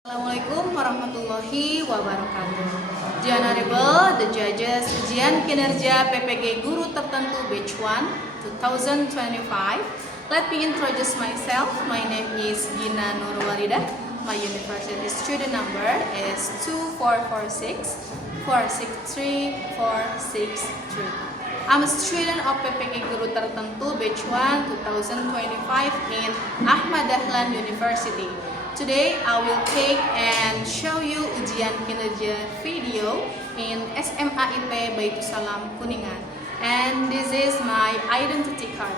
Assalamualaikum warahmatullahi wabarakatuh. The Honorable, the judges, ujian kinerja PPG Guru Tertentu Batch 1 2025. Let me introduce myself. My name is Gina Nurwalidah. My university student number is 244646346 I'm a student of PPG Guru Tertentu Batch 1 2025 in Ahmad Dahlan University. Today I will take and show you ujian kinerja video in SMA IP Baitussalam Kuningan, and this is my identity card.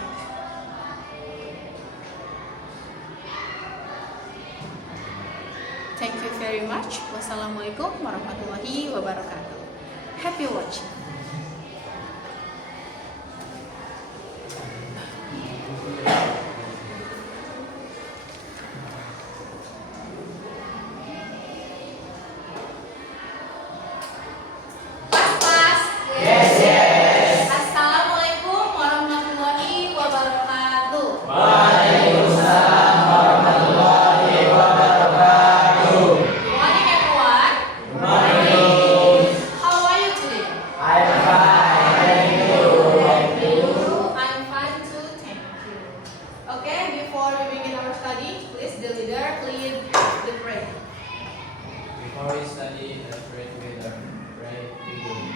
Thank you very much. Wassalamualaikum warahmatullahi wabarakatuh. Happy watching. Before we study, let's pray together. Pray, begin.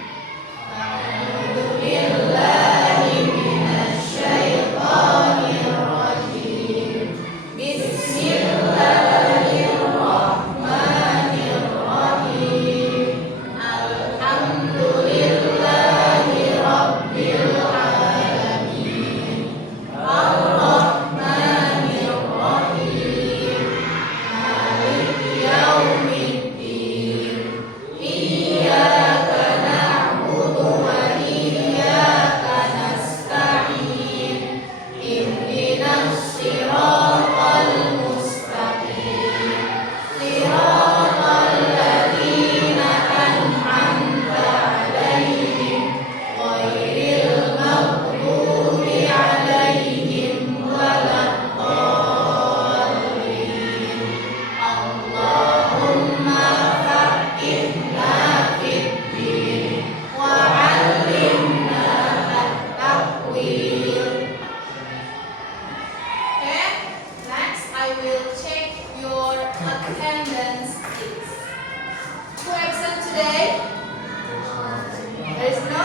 Attendance is. Who absent today? There is no?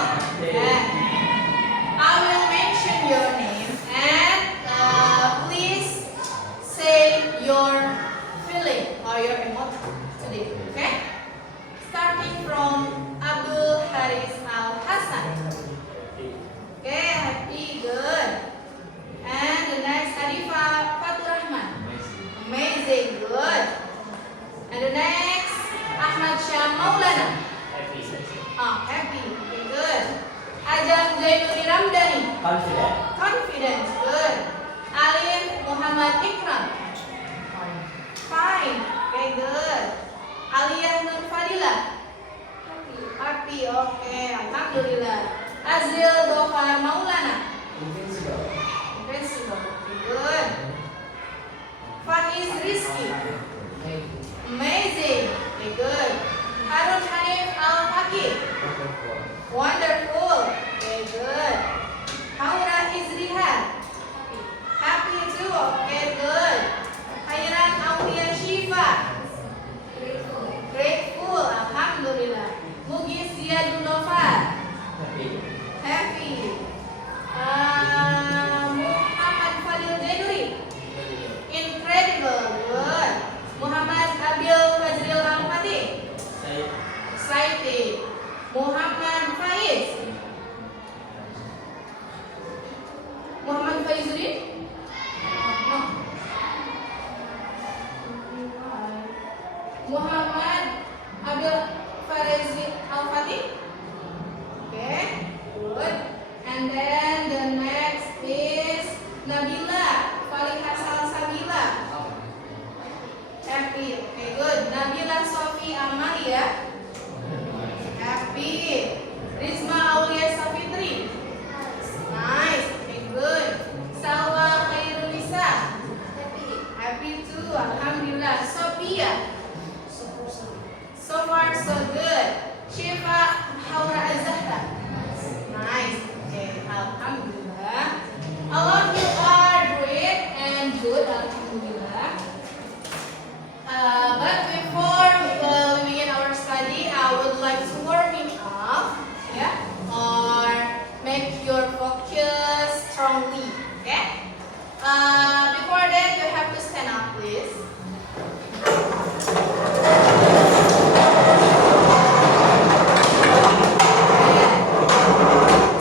I will mention your name and please say your feeling or your emotion today. Okay? Starting from Abdul Haris Al Hasan. Okay, happy, good. And the next Adifa Fatur Rahman. Amazing, good. And the next, Ahmad Syam Maulana. Happy. Happy. Okay, good. Ajam Zainuri Ramdhani. Confident. Confident. Good. Alif Muhammad Ikram. Fine. Okay, good. Aliyah Nur Fadila. Happy. Okay, alhamdulillah. Azil Gofar Maulana. Invincible. Invincible. Okay, good. Faiz Rizki. Amazing. Okay, good. Harun Hanif Al-Fakir. Wonderful. Okay, good. Haura Izrihan. Happy too. Okay, good. Khairan Aulia Shifa. Grateful. Alhamdulillah. Mugis Ziyadul Nofar. Happy. Muhammad Fadil Jainuri. Incredible. Good. Muhammad Abil Fazril Al-Fatih. Excited. Muhammad Faiz. Muhammad Faizuddin? No. Muhammad Abil Fazril Al-Fatih. Okay, good. And then the next is Nabila Falihah Salsabila. Happy. Okay, good. Nabila Sofi Amalia. Happy. Rizma Aulia Safitri. Nice. Okay, good. Salwa Khairunisa. Happy. Happy too. Alhamdulillah. Sophia. So far, so good. Shifa, Haura Azahra. Nice. Okay, Alhamdulillah. All of you are great and good. Alhamdulillah. But before we begin our study, I would like to warm you up, yeah, or make your focus strongly, okay? Before that, you have to stand up, please.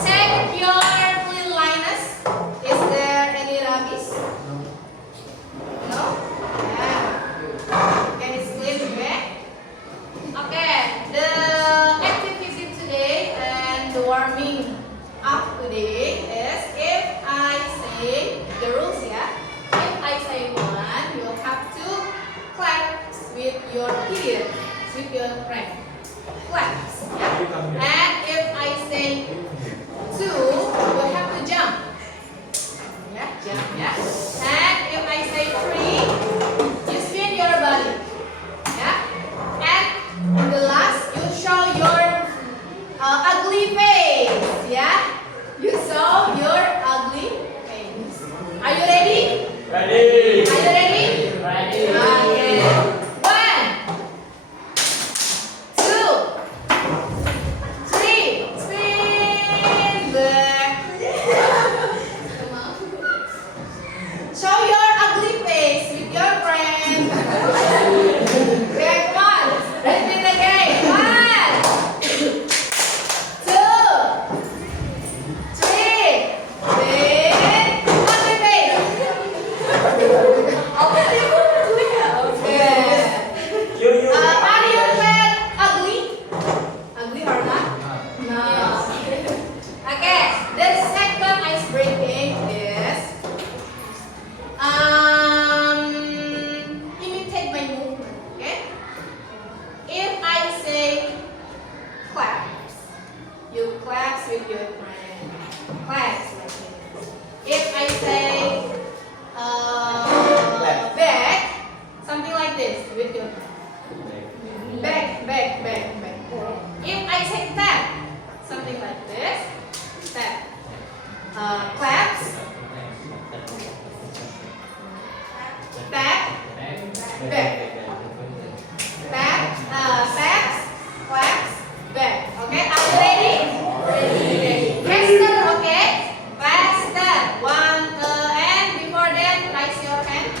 Check your cleanliness. Is there any rubbish? No? Yeah. Okay, it's clean, okay? Okay, the activity today and the warming up today is if I say the rules, yeah. If I say one, you have to clap with your peer, with your friend. Claps, yeah. And if I say two, you have to jump. Yeah, jump, yeah. And if I say three, you spin your body. Yeah. And in the last, you show your ugly face. Yeah. You show your ugly face. Are you ready? Ready. Are you ready? Ready. Okay. One, two, three. Spin back. Show your ugly face with your friend. Okay, come on. Repeat again. One, two, three. Spin ugly face. Okay. Are your friend ugly? Ugly or not? No. Okay. The second ice breaking is imitate my movement. Okay. If I say claps, you claps with your friend. Claps like this. If I say back, something like this with your back. If I say tap, something like this, tap. Claps, tap, back. Tap, taps, claps, back. Okay, are you ready? Ready. Faster, okay? Faster. One, and before that, raise your hand.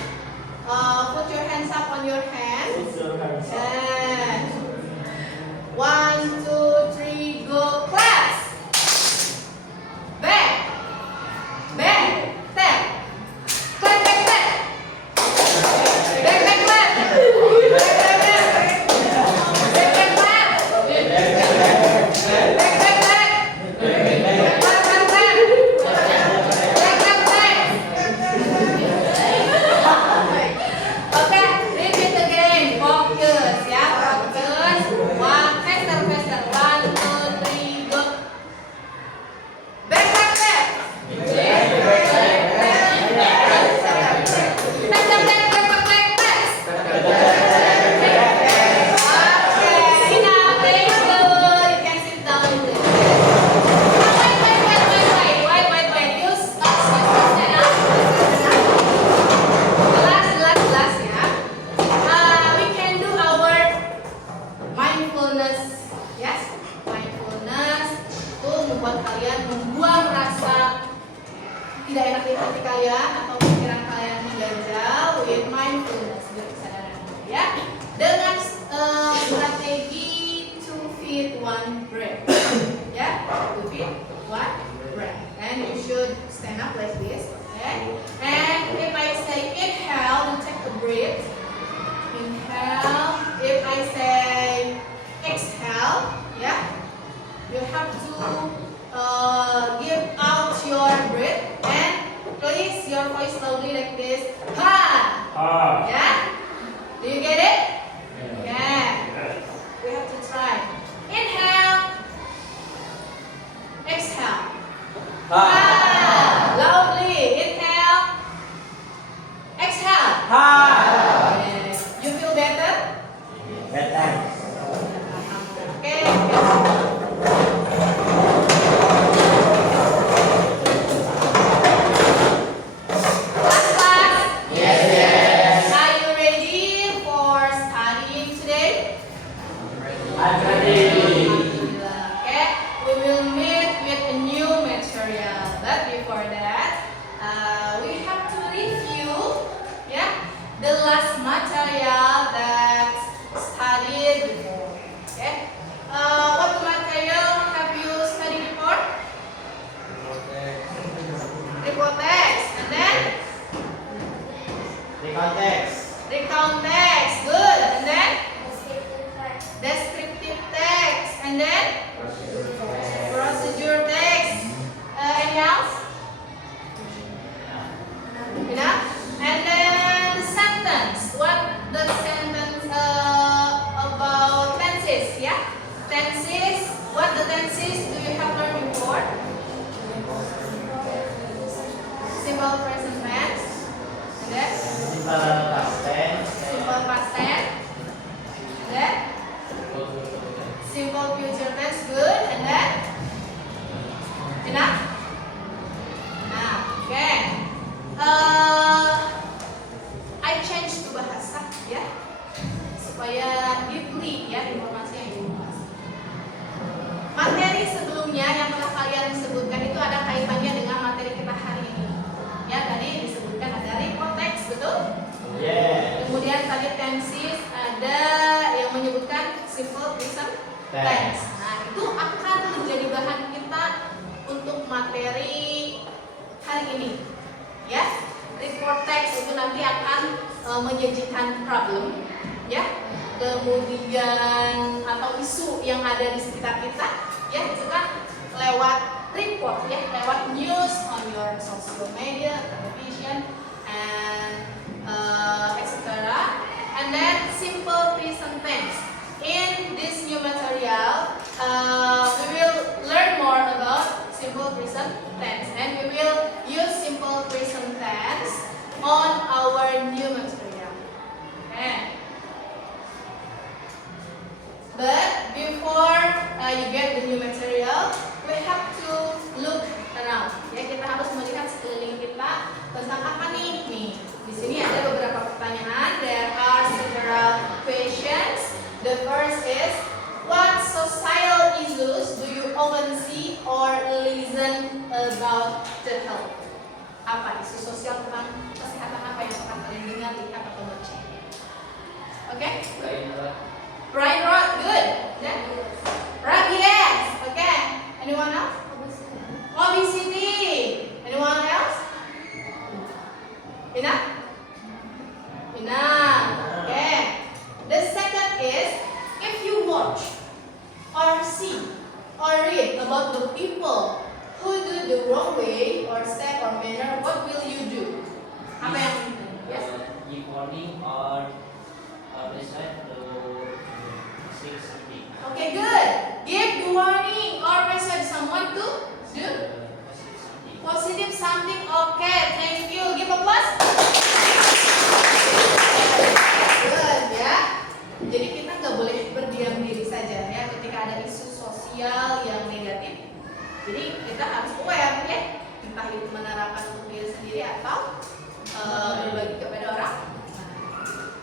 Put your hands up on your hands. And 1, 2, 3, go. Claps. Back. Tap. Clap. Back, clap. Okay, repeat again. Focus, ya. Focus. One, faster. 1, 2, 3, go. Back. Tap. Okay, now thank you. You can sit down. Wait. You stand up. Last, ya. We can do our mindfulness. Yes, mindfulness itu membuat kalian membuang rasa tidak enak di hati kalian atau pikiran kalian mengganjal with mindfulness, with kesadaran, ya. Dengan strategi 2 feet 1 breath. Ya, 2 feet 1 breath. And you should stand up like this, okay? And if I say inhale, you take a breath. Inhale. If I say exhale, yeah, you have to give out your breath and release your voice slowly like this. Ha! Yeah? Do you get it? Yeah. We have to try. Inhale. Exhale. Ha! Loudly. Inhale. Exhale. Ha! You feel better? Better. I'm ready. Okay, we will meet with a new material. But before that, we have to review, yeah, the last material that studied before. Okay, what material have you studied before? Report text, and then Recount text. recount text. Good, and then descriptive text, and then procedure text. Any else? Enough? And then the sentence. What the sentence about tenses? Yeah, tenses. What the tenses do you have learned before? Simple present tense. And then Simple past tense. simple past tense. And then simple future tense. Good. And then enough? Nah, okay. I change to bahasa ya supaya deeply ya informasi yang dibahas. Materi sebelumnya yang telah kalian sebutkan itu ada kaitannya dengan materi kita hari ini. Ya, tadi disebutkan ada report text, betul? Yeah. Kemudian tadi tenses ada yang menyebutkan simple present tense. Nah, itu akan menjadi bahan kita untuk materi hari ini. Ya, report text itu nanti akan menyajikan problem, ya, kemudian atau isu yang ada di sekitar kita, ya, itu kan lewat report, ya, lewat news on your social media, television, and etc. And then simple present tense. In this new material, we will learn more about simple present tense, and we will use simple present tense on our new material. Okay. But before you get the new material, we have to look around. Ya, kita harus melihat sekeliling kita tentang apa nih? Nih, di sini ada beberapa pertanyaan. There are several questions. The first is, what social issues do you often see or listen about the health? Apa isu sosial tentang kesehatan apa yang pernah kalian dengar, lihat atau baca? Oke? Brain rot, good. Then rabies, okay. Anyone else? Obesity. Anyone else? Enough? Enough. Okay. The second is, if you watch or see or read about the people who do the wrong way or step or manner, what will you do? Apa yang? Yes. Give warning or decide to seek something. Okay, good. Give the warning or persuade someone to do positive something. Okay, thank you. Give applause. Good ya. Jadi kita nggak boleh berdiam diri saja ya ketika ada isu sosial yang negatif. Jadi kita harus aware ya, entah itu menerapkan untuk diri sendiri atau berbagi kepada orang.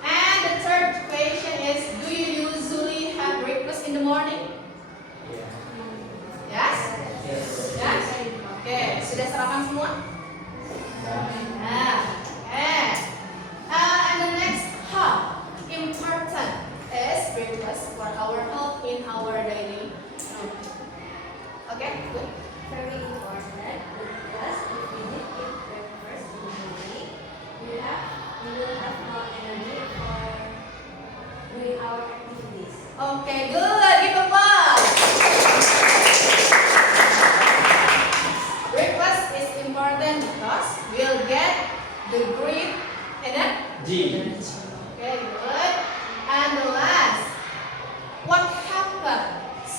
And the third question is, do you usually have breakfast in the morning? Yes? Yes? Oke, sudah sarapan semua? Nah, and the next, how important is breakfast for our health in our daily routine? Okay, good. Very important because if we did eat breakfast in the morning, we will have more energy for doing our activities. Okay, good. Give applause. Breakfast is important because we'll get the great energy. Okay, good. And the last, what happens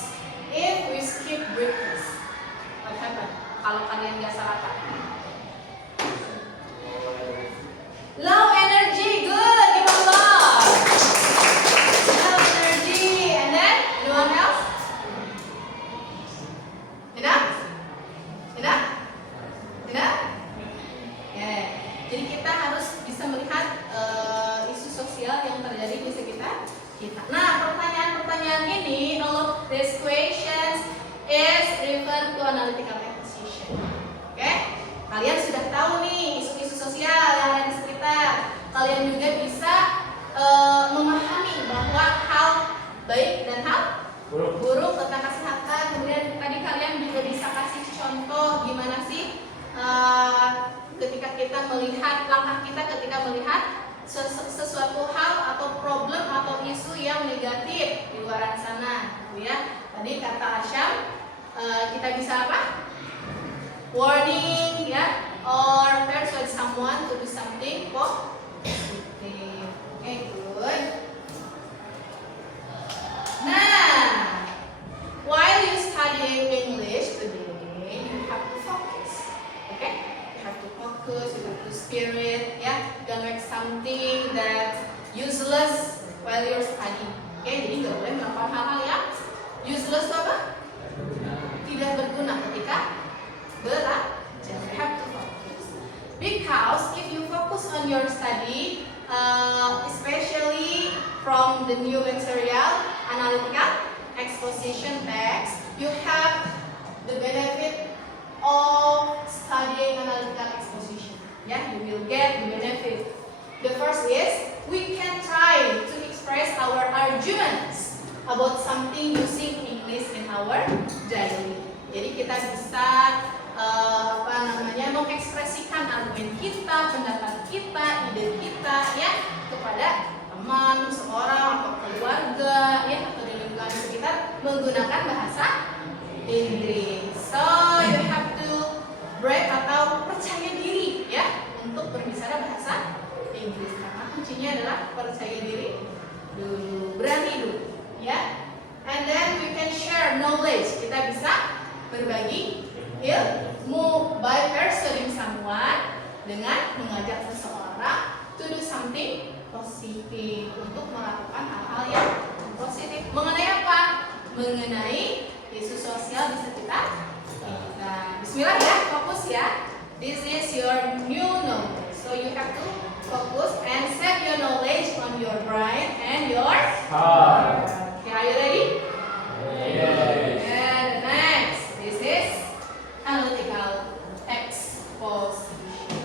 if we skip breakfast? What happens kalau kalian nggak sarapan? Low energy, good. Give applause. Low energy, and then anyone else? Enough? Enough? Enough? Yeah. Jadi kita harus bisa melihat is refer to analytical exposition. Oke? Kalian sudah tahu nih isu-isu sosial yang ada di sekitar. Kalian juga bisa memahami bahwa hal baik dan hal buruk tentang kesehatan. Kemudian tadi kalian juga bisa kasih contoh gimana sih ketika kita melihat langkah kita ketika melihat sesuatu hal atau problem atau isu yang negatif di luar sana, ya. Tadi kata Asyam, kita bisa apa? Warning, ya, or persuade someone to do something positive. Okay, good. Nah, while you studying English today, you have to focus. Okay, you have to focus, you have to spirit, ya. Don't make something that useless while you're studying. Okay, jadi nggak boleh melakukan hal-hal yang useless apa? Tidak berguna ketika belajar. You have to focus. Because if you focus on your study, especially from the new material, analytical exposition text, you have the benefit of studying analytical exposition. Yeah, you will get the benefit. The first is we can try to express our arguments about something using English in our daily. Jadi kita bisa mengekspresikan argumen kita, pendapat kita, ide kita, ya, kepada teman, seorang atau keluarga, ya, atau di lingkungan sekitar menggunakan bahasa Inggris. So you have to break atau percaya diri, ya, untuk berbicara bahasa Inggris. Karena kuncinya adalah percaya diri dulu, berani dulu, ya. And then we can share knowledge. Kita bisa berbagi ilmu by persuading someone, dengan mengajak seseorang to do something positif, untuk melakukan hal-hal yang positif. Mengenai apa? Mengenai isu sosial di sekitar kita. Bismillah, ya, fokus, ya. This is your new knowledge. So you have to focus and set your knowledge on your brain and your heart. Okay, are you ready? Yes. And next, this is analytical exposition.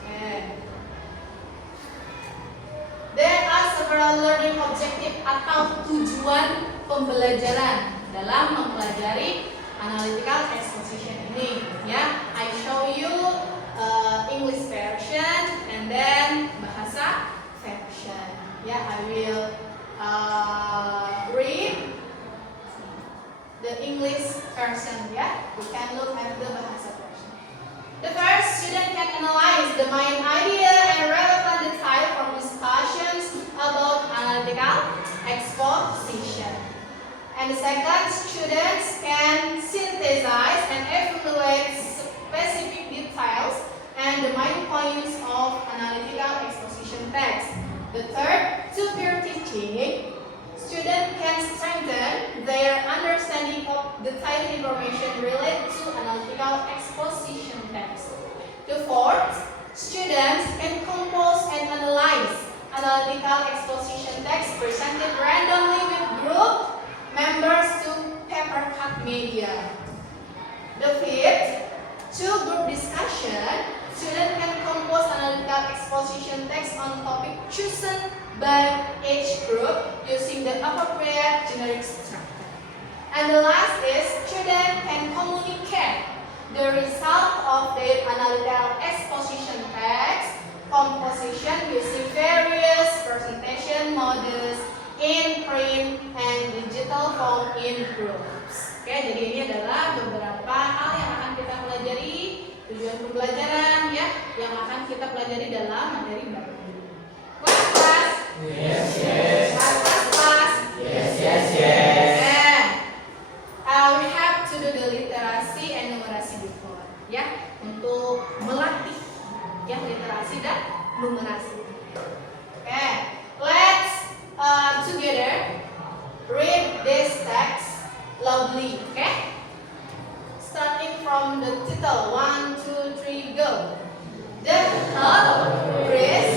Okay. There are several learning objective atau tujuan pembelajaran dalam mempelajari analytical exposition ini, ya. I show you English version and then bahasa version. Ya, I will read the English version, ya. You can look at the bahasa version. The first, student can analyze the main idea and relevant detail from discussions about analytical exposition. And the second, students can synthesize and evaluate specific details and the main points of analytical exposition text. The third, to peer teaching, students can strengthen their understanding of detailed information related to analytical exposition text. The fourth, students can compose and analyze analytical exposition text presented randomly with group members to paper cut media. The fifth, to group discussion, students can compose analytical exposition text on topic chosen by each group using the appropriate generic structure. And the last is students can communicate the result of their analytical exposition text composition using various presentation models in print and digital form in groups. Oke, jadi ini adalah beberapa hal yang akan kita pelajari, tujuan pembelajaran, ya, yang akan kita pelajari dalam materi baru ini. Kelas? Yes, yes. Kelas? Yes, yes, yes. And we have to do the literasi and numerasi before, ya, untuk melatih, ya, literasi dan numerasi. Oke, let's together read this text loudly, okay? Starting from the title, 1, 2, 3, go. The whole Greece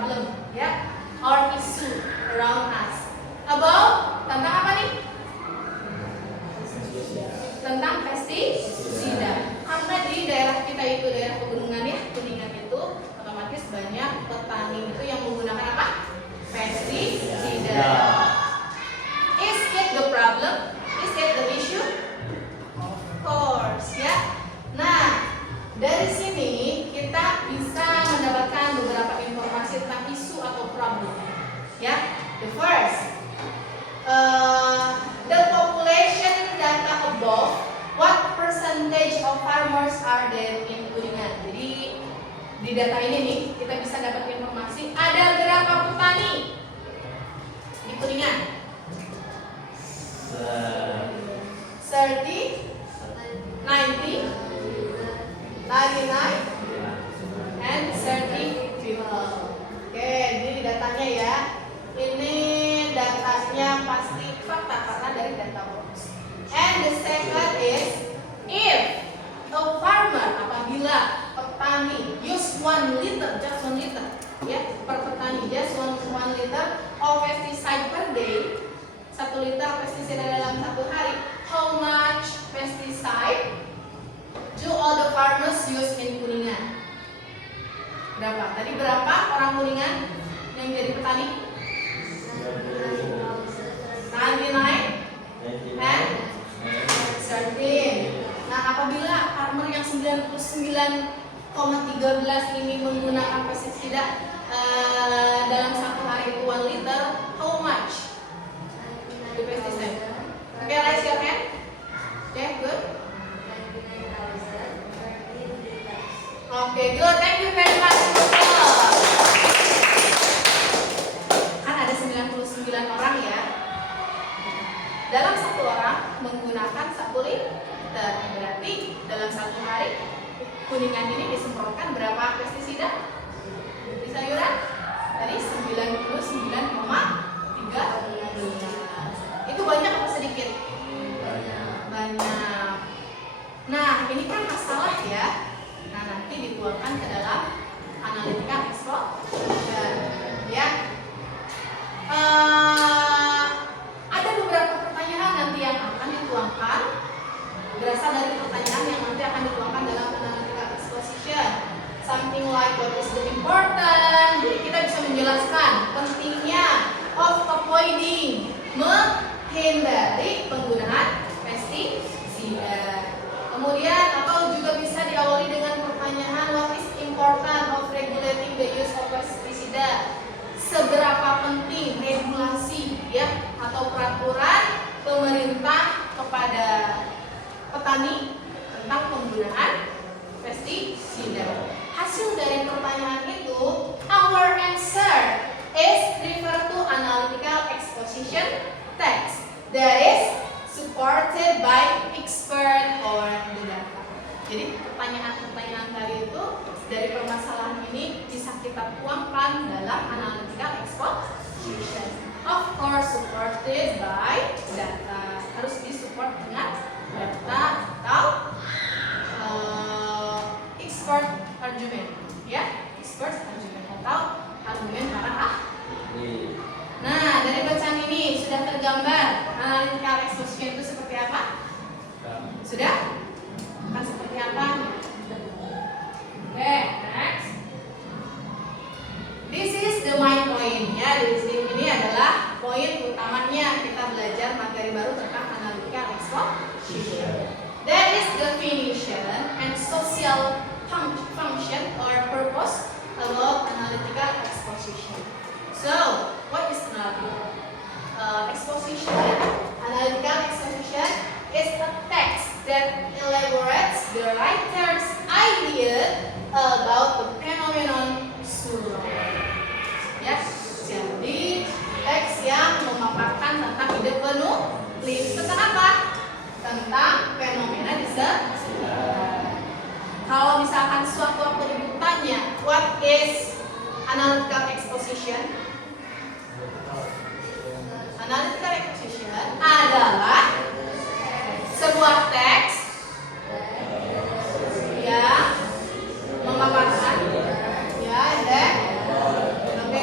problem, ya, or issue around us. About tentang apa nih? Tentang pestisida. Karena di daerah kita itu daerah pegunungan ya, Kuningan itu otomatis banyak petani itu yang menggunakan apa? Pestisida. Is it the problem? Is it the issue? Of course, ya. Nah, dari sini kita bisa mendapatkan beberapa informasi tentang isu atau problem. Ya, the first, the population data above, what percentage of farmers are there in Kuningan? Jadi di data ini nih kita bisa dapat informasi ada berapa petani di Kuningan? 30, 90, 99, and 30 people. Oke, jadi datanya ya. Ini datanya pasti fakta karena dari data box. And the second is if a farmer, apabila petani use 1 liter, just 1 liter, ya, per petani just 1 liter of pesticide per day, 1 liter pestisida dalam 1 hari, how much pesticide do all the farmers use in Kuningan? Berapa? Tadi berapa orang Kuningan yang jadi petani? 99 and 13. Nah, apabila farmer yang 99,13 ini menggunakan pestisida dalam 1 hari itu 1 liter, how much the pesticide? Okay, raise your hand. Okay, good. Okay, good. Thank you very much. Kan ada 99 orang ya. Dalam 1 orang menggunakan 1 liter. Berarti dalam 1 hari Kuningan ini disemprotkan berapa pestisida di sayuran? Tadi 99,13. Itu banyak apa sedikit? Banyak. Nah, ini kan masalah ya. Nah, nanti dituangkan ke dalam analitika exposure, ya. Ada beberapa pertanyaan nanti yang akan dituangkan berasal dari pertanyaan yang nanti akan dituangkan dalam analitika exposition. Something like what is the important. Jadi kita bisa menjelaskan pentingnya of avoiding, menghindari penggunaan pestisida. Kemudian atau juga bisa diawali dengan pertanyaan what is important of regulating the use of pesticida. Seberapa penting regulasi ya atau peraturan pemerintah kepada petani tentang penggunaan pestisida. Hasil dari pertanyaan itu, our answer is refer to analytical exposition text that is supported by expert or the data. Jadi pertanyaan-pertanyaan tadi itu dari permasalahan ini bisa kita tuangkan dalam analytical exposition. Of course supported by data. Harus disupport dengan data atau expert argument, ya, expert argument atau argumen para ahli. Nah, dari bacaan ini sudah tergambar analytical exposition itu seperti apa? Sudah? Akan seperti apa? Oke, next. This is the main point ya. Di sini ini adalah poin utamanya kita belajar materi baru tentang analytical exposition. That is definition and social function or purpose about analytical exposition. So, what is analytical exposition? Analytical exposition is a text that elaborates the writer's idea about the phenomenon surrounding. Ya, jadi teks yang memaparkan tentang ide penulis tentang apa? Tentang fenomena di sekitar. Kalau misalkan suatu waktu ditanya, what is analytical exposition? Analytical exposition adalah sebuah teks yang memaparkan, ya, dan oke,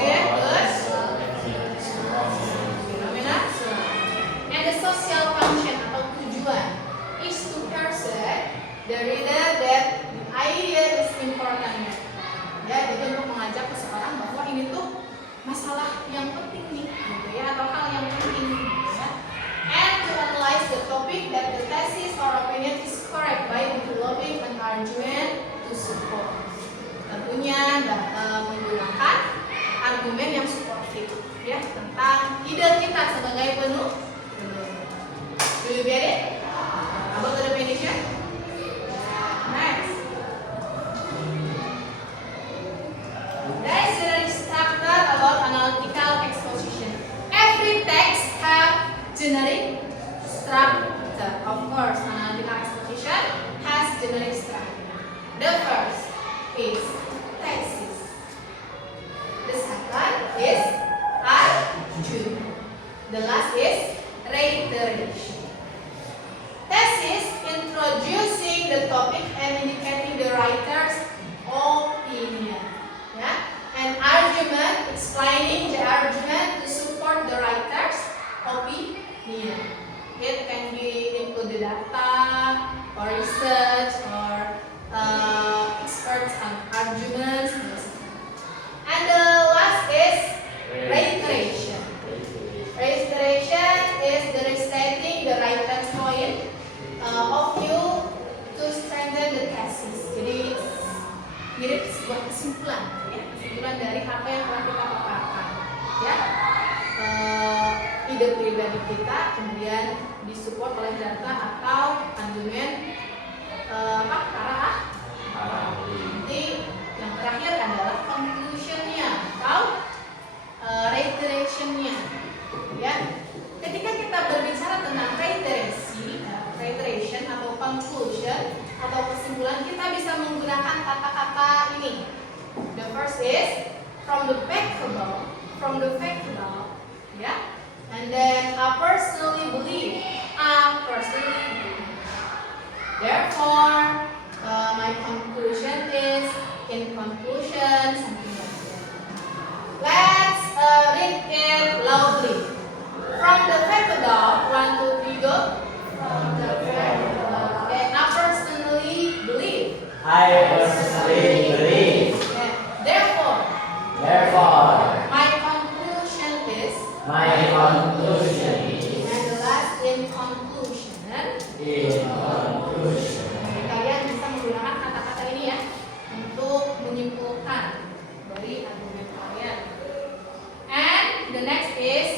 masalah yang penting nih, gitu ya, atau hal yang penting, gitu ya. And to analyze the topic that the thesis or opinion is correct by developing an argument to support. Tentunya menggunakan argumen yang suportif ya tentang ide kita sebagai penulis. Do you get it? About the definition? Next. There is a structure about analytical exposition. Every text have generic structure. Of course, analytical exposition has generic structure. The first is thesis. The second is argument. The last is reiteration. Thesis introducing the topic and indicating the writer's opinion. Yeah? And argument explaining the argument to support the writer's opinion. It can be include data or research or experts on arguments. And the last is reiteration. Reiteration is the restating the writer's point of view to strengthen the thesis. Jadi mirip sebuah kesimpulan, ya, kesimpulan dari apa yang telah kita paparkan, ya. Ide pribadi kita kemudian disupport oleh data atau argumen nanti yang terakhir adalah conclusionnya atau reiterationnya, ya. Ketika kita berbicara tentang reiteration atau conclusion atau kesimpulan, kita bisa menggunakan kata-kata ini. The first is from the fact about, ya. And then I personally believe. Therefore, my conclusion is, in conclusion, something like that. Let's read it loudly. From the fact about, 1, 2, 3, go. From the fact about, and I personally believe. Okay. Therefore, my conclusion is. And the last in conclusion. Kalian bisa menggunakan kata-kata ini ya untuk menyimpulkan dari argumen kalian. And the next is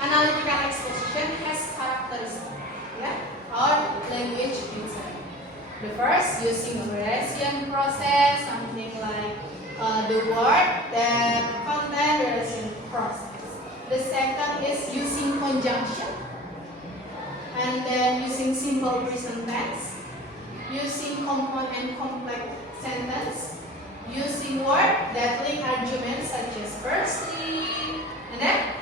analytical exposition has characteristics, ya, or language inside. The first, using a relation process, something like the word that contain relation process. The second is using conjunction, and then using simple present tense, using compound and complex sentence, using word that link arguments such as firstly, and then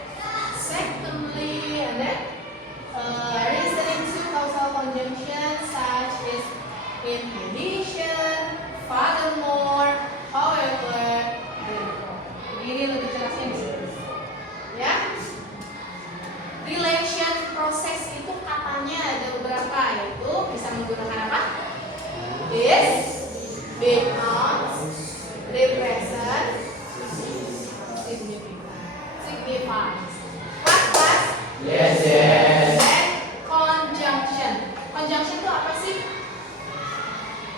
secondly, and then reasoning to causal conjunctions such as in addition, furthermore, however, therefore. Ini lebih jelasnya di sini. Ya, relation proses itu katanya ada beberapa, yaitu bisa menggunakan apa? Is, becomes, represent, signifies. Plus, Yes. dan conjunction. Conjunction itu apa sih?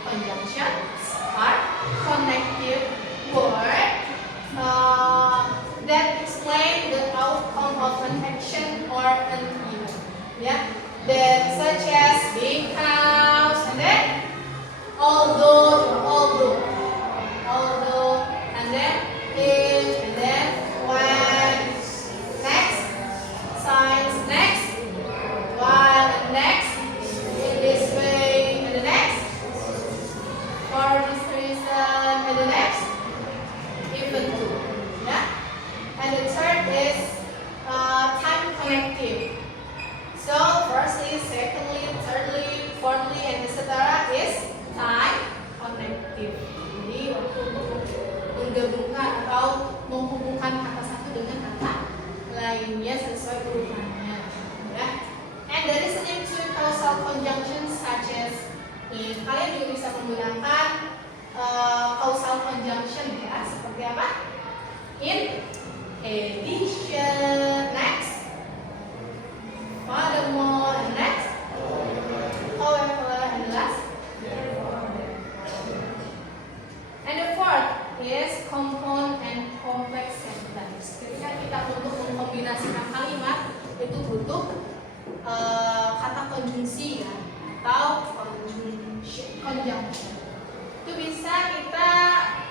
Conjunctions are connective word that explain the outcome of an action or an event. Yeah, that such as because, and then although, and then if, and then when, next, signs, next, while, and next, in this way, and the next, for this reason, and the next, even to, yeah. And the third is time connective. So firstly, secondly, thirdly, fourthly, and etc. is time connective. Jadi waktu menggabungkan atau menghubungkan kata satu dengan kata lainnya sesuai urutannya. Ya. And the reasoning to causal conjunctions such as kalian juga bisa menggunakan causal conjunction ya, seperti apa? In Addition. Next. Furthermore. And next. However. And the last. And the fourth is compound and complex sentence. Ketika kita untuk mengkombinasikan kalimat itu butuh kata konjungsi ya, atau conjunction. Itu bisa kita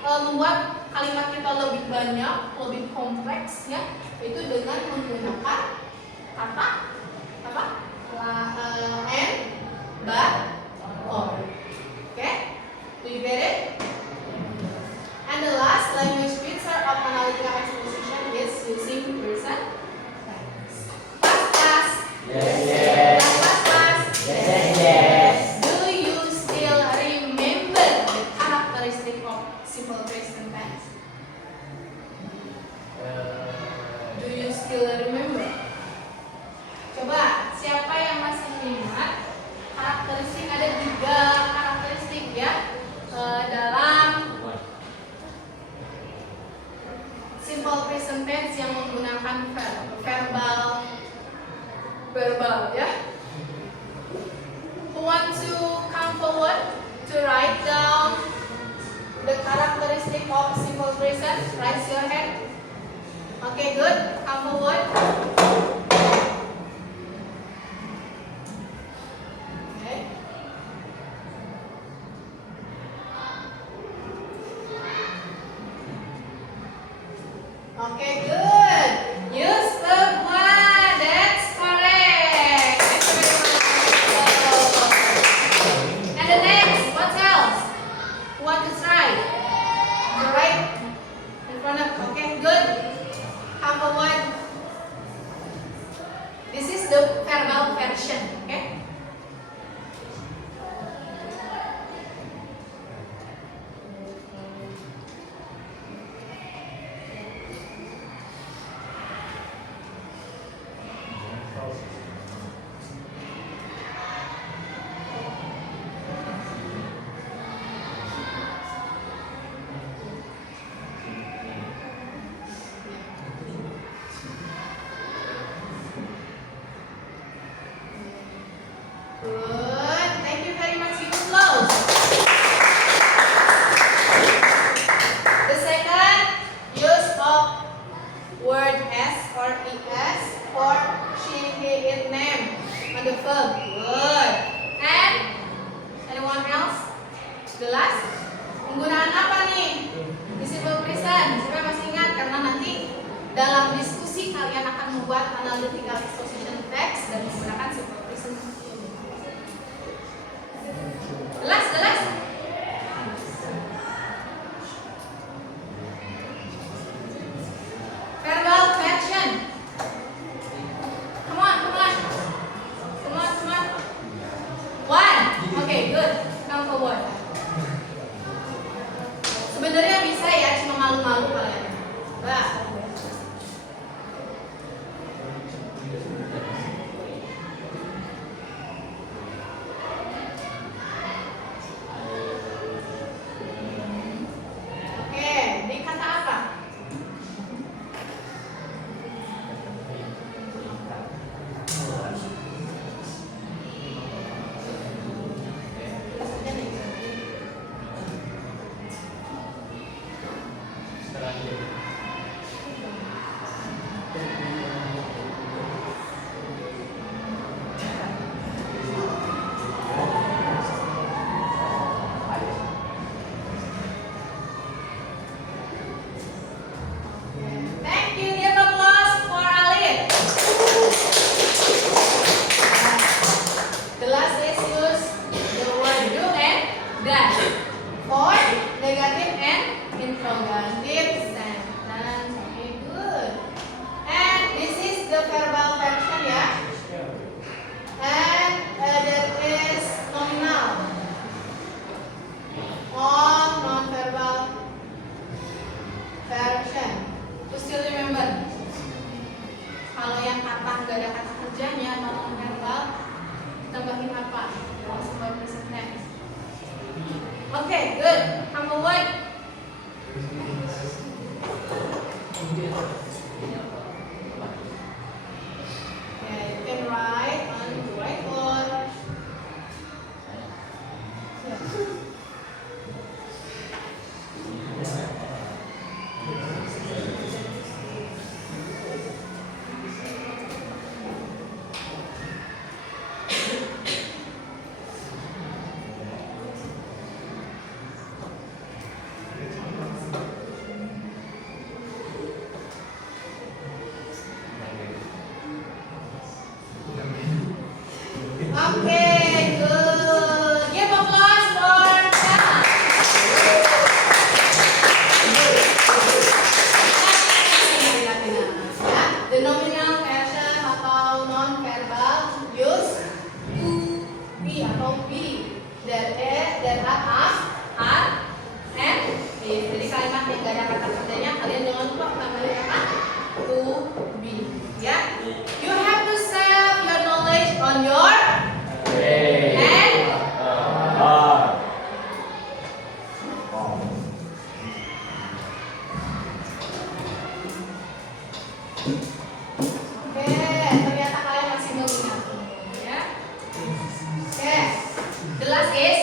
membuat kalimat kita lebih banyak, lebih kompleks ya, itu dengan menggunakan kata apa? And, but, or. Okay? Do you get it? And the last language feature of analytical exposition is using person tense. Pas. Yes. Pas. Yes. Do you still remember the characteristic of simple present tense? Do you still remember? Coba, siapa yang masih ingat karakteristik, ada 3 karakteristik ya dalam simple present tense yang menggunakan verbal ya. Who want to come forward to write down the characteristic of simple present? Raise your hand. Okay, good. Come forward. Okay. Okay, good. Use verb 1. That's correct. Thank you very much. And the next, what else? Who want to try? The right in front of. Okay, good. Come forward. This is the verbal version. Okay. Good. Thank you very much. Give applause. The second use of word s or es for she, he, it, name on the verb. Good. And anyone else? The last. Penggunaan apa nih? Di simple present. Siapa masih ingat? Karena nanti dalam diskusi kalian akan membuat analytical exposition text dan menggunakan simple present. The last. Verbal question. Come on. One. Okay, good. Come forward. Sebenarnya bisa ya, cuma malu-malu kalian. Nah. Oke, di kata apa? Thank you. Give applause for Alif. The last is use the word do and that for negative and interrogative sentence. Okay, good. And this is the verbal version ya. And that is nominal. All non-verbal version. To still remember. Kalau yang kata nggak ada kata kerjanya atau non-verbal, tambahin apa? Kalau simple present tense. Okay, good. Come forward. be. There are, and is. Jadi kalimat yang gak ada kata kerjanya kalian jangan lupa tambahin apa? To be. Ya. You have to save your knowledge on your and Oke, ternyata kalian masih belum ingat ya. Oke, the last is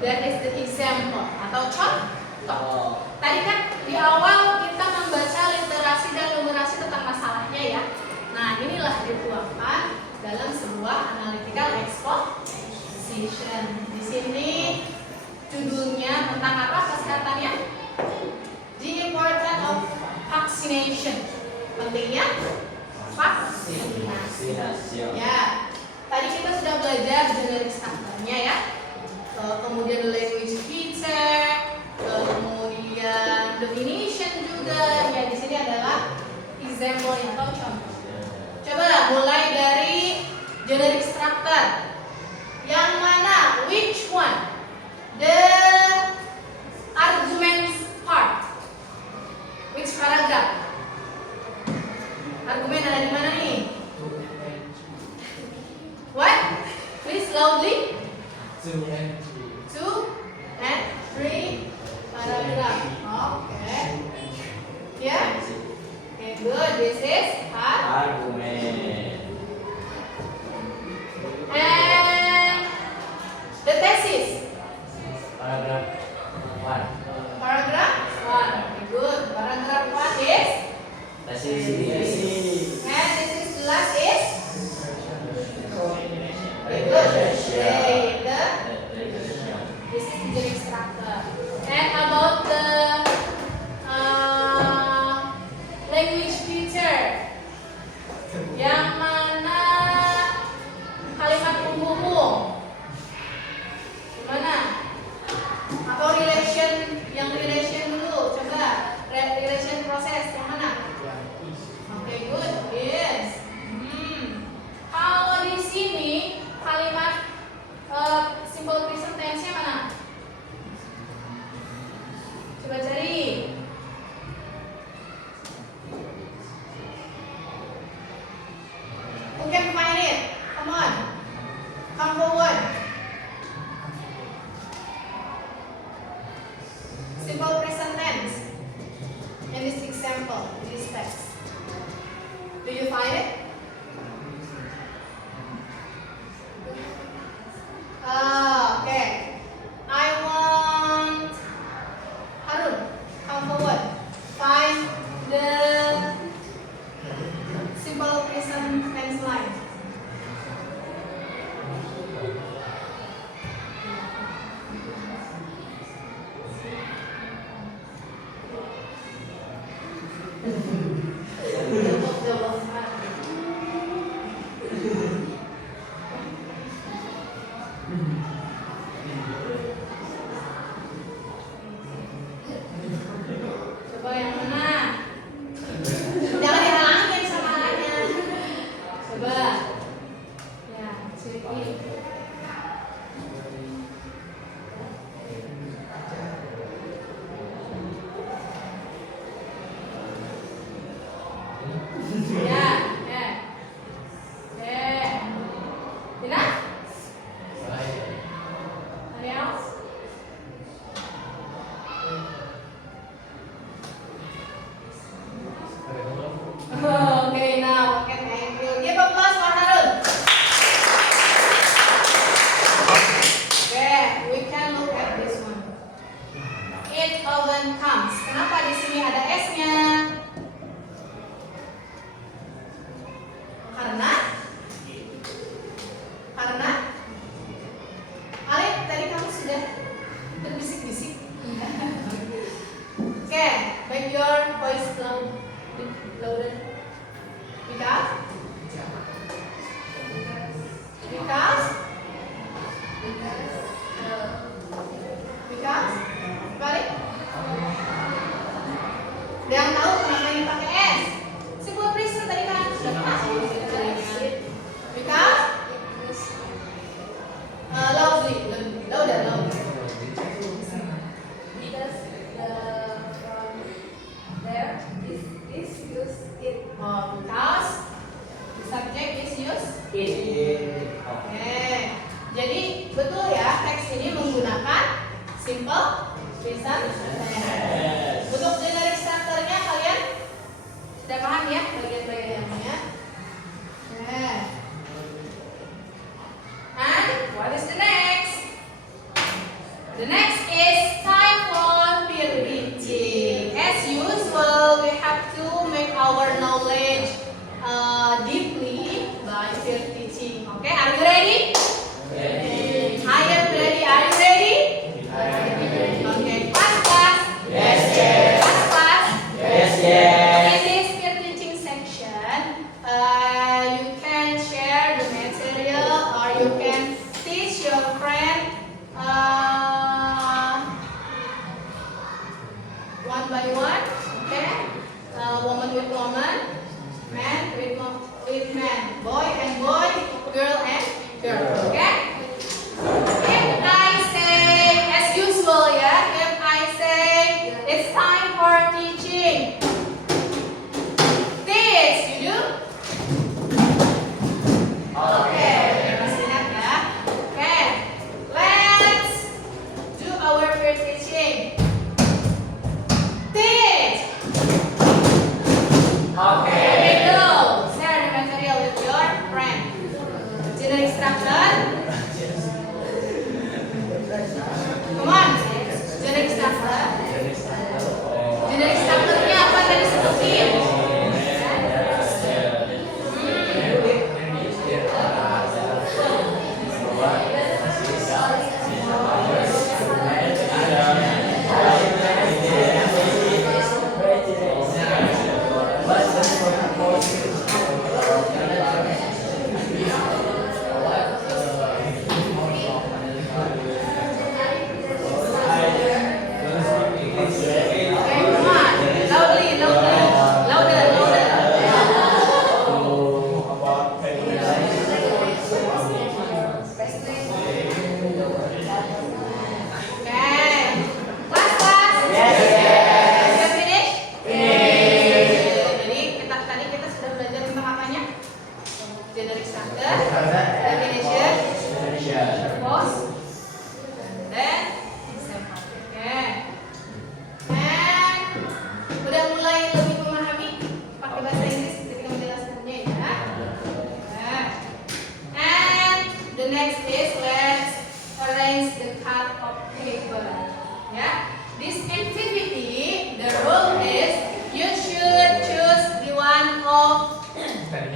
that is the example atau contoh. Tadi kan di awal kita membaca literasi dan numerasi tentang masalahnya ya. Nah, inilah dituangkan dalam sebuah analytical exposition. Di sini judulnya tentang apa kesehatannya? The importance of vaccination. Pentingnya vaksinasi. Ya, tadi kita sudah belajar generic strukturnya ya. Kemudian language feature, kemudian definition juga. Ya, di sini adalah example atau contoh. Coba mulai dari generic structure. Yang mana? Which one? The arguments part. Which paragraph? Argumen ada di mana nih? What? Please loudly. 2 and 2 and 3 paragraph. Okay. Yeah. Okay, good. This is argument. and the thesis. Paragraph 1. Paragraph 1. Okay, good. Paragraph 1 is Tesis. and this is the last is okay, good. Okay, this is the generic structure. And about the language feature, yang mana kalimat penghubung? Gimana? Atau relation? Yang relation dulu, coba relation proses yang mana? Okay, good. Yes. Kalau di sini kalimat simple present tense-nya mana? Coba cari. Who can find it? Come on. Come forward. Simple present tense. In this example, in this text. Do you find it? Okay. I want Harun, come forward. Find the simple present tense line. Coba yang mana? Jangan dihalangin sama anaknya. Coba. Ya, Sweetie. Ya, ya. Dina? Any else? Okay, now, okay, thank you. Give applause for Harun. Okay, we can look at this one. It often comes. Kenapa di sini ada S-nya? Karena Alif, tadi kamu sudah berbisik-bisik. Okay, make your voice louder. Because balik. Ada yang tahu kenapa ini pakai S? Simple present tadi kan sudah tahu. Because What is the next? The next is time for peer teaching. As usual, we have to make our knowledge deeply by peer teaching. Okay, are you ready? Ready. I am ready. Are you ready? Okay, class. Class. In this peer teaching section, you can share the material or you can teach your friend one by one. Okay, woman with woman, man with man, boy and boy, girl and girl. Okay. If I say, as usual, yeah. If I say it's time for teaching, teach, you do? Okay, masih ingat ya? Okay, let's do our peer teaching. Teach. There we go. Share the material with your friend. General instruction. Come on. General instruction. General instructornya apa tadi sebutin?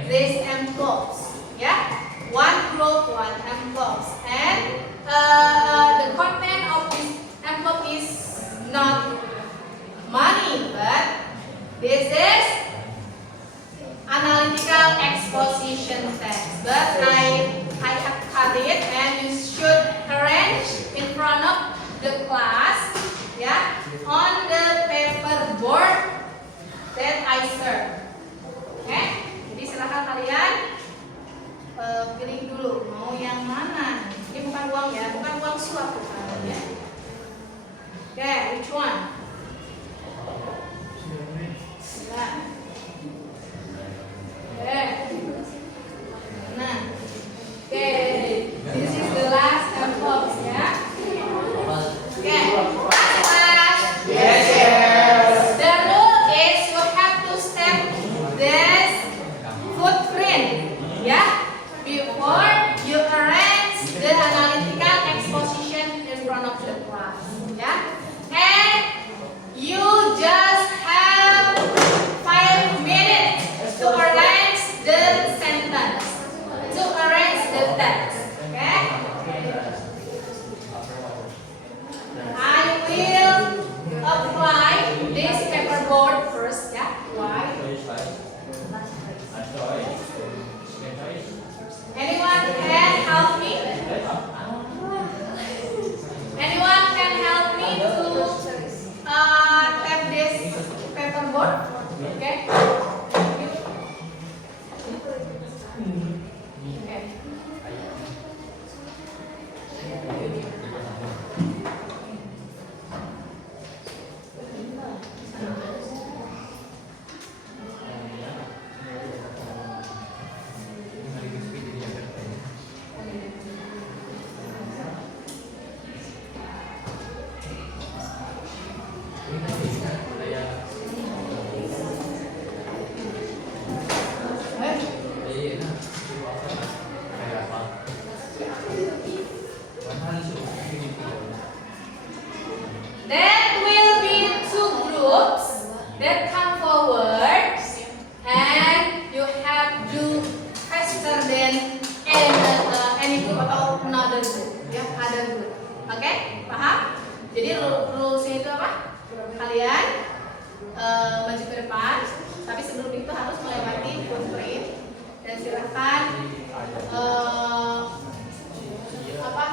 These envelopes, yeah, one group, one envelopes, and the content of this envelope is not money, but this is analytical exposition text. But I have cut it, and you should arrange in front of the class, yeah, on the paper board that I serve. Okay. Silahkan kalian pilih dulu mau yang mana. Ini bukan uang ya, bukan uang suap bukan ya. Okay, which one? Nah. Okay. Nah. Okay, this is the last envelope ya. Okay. Yes. The rule is you have to step this footprint, yeah, before you arrange the analytical exposition in front of the class, yeah. And ya, ada group. Oke, paham? Jadi rulesnya itu apa? Kalian maju ke depan, tapi sebelum itu harus melewati footprint dan silahkan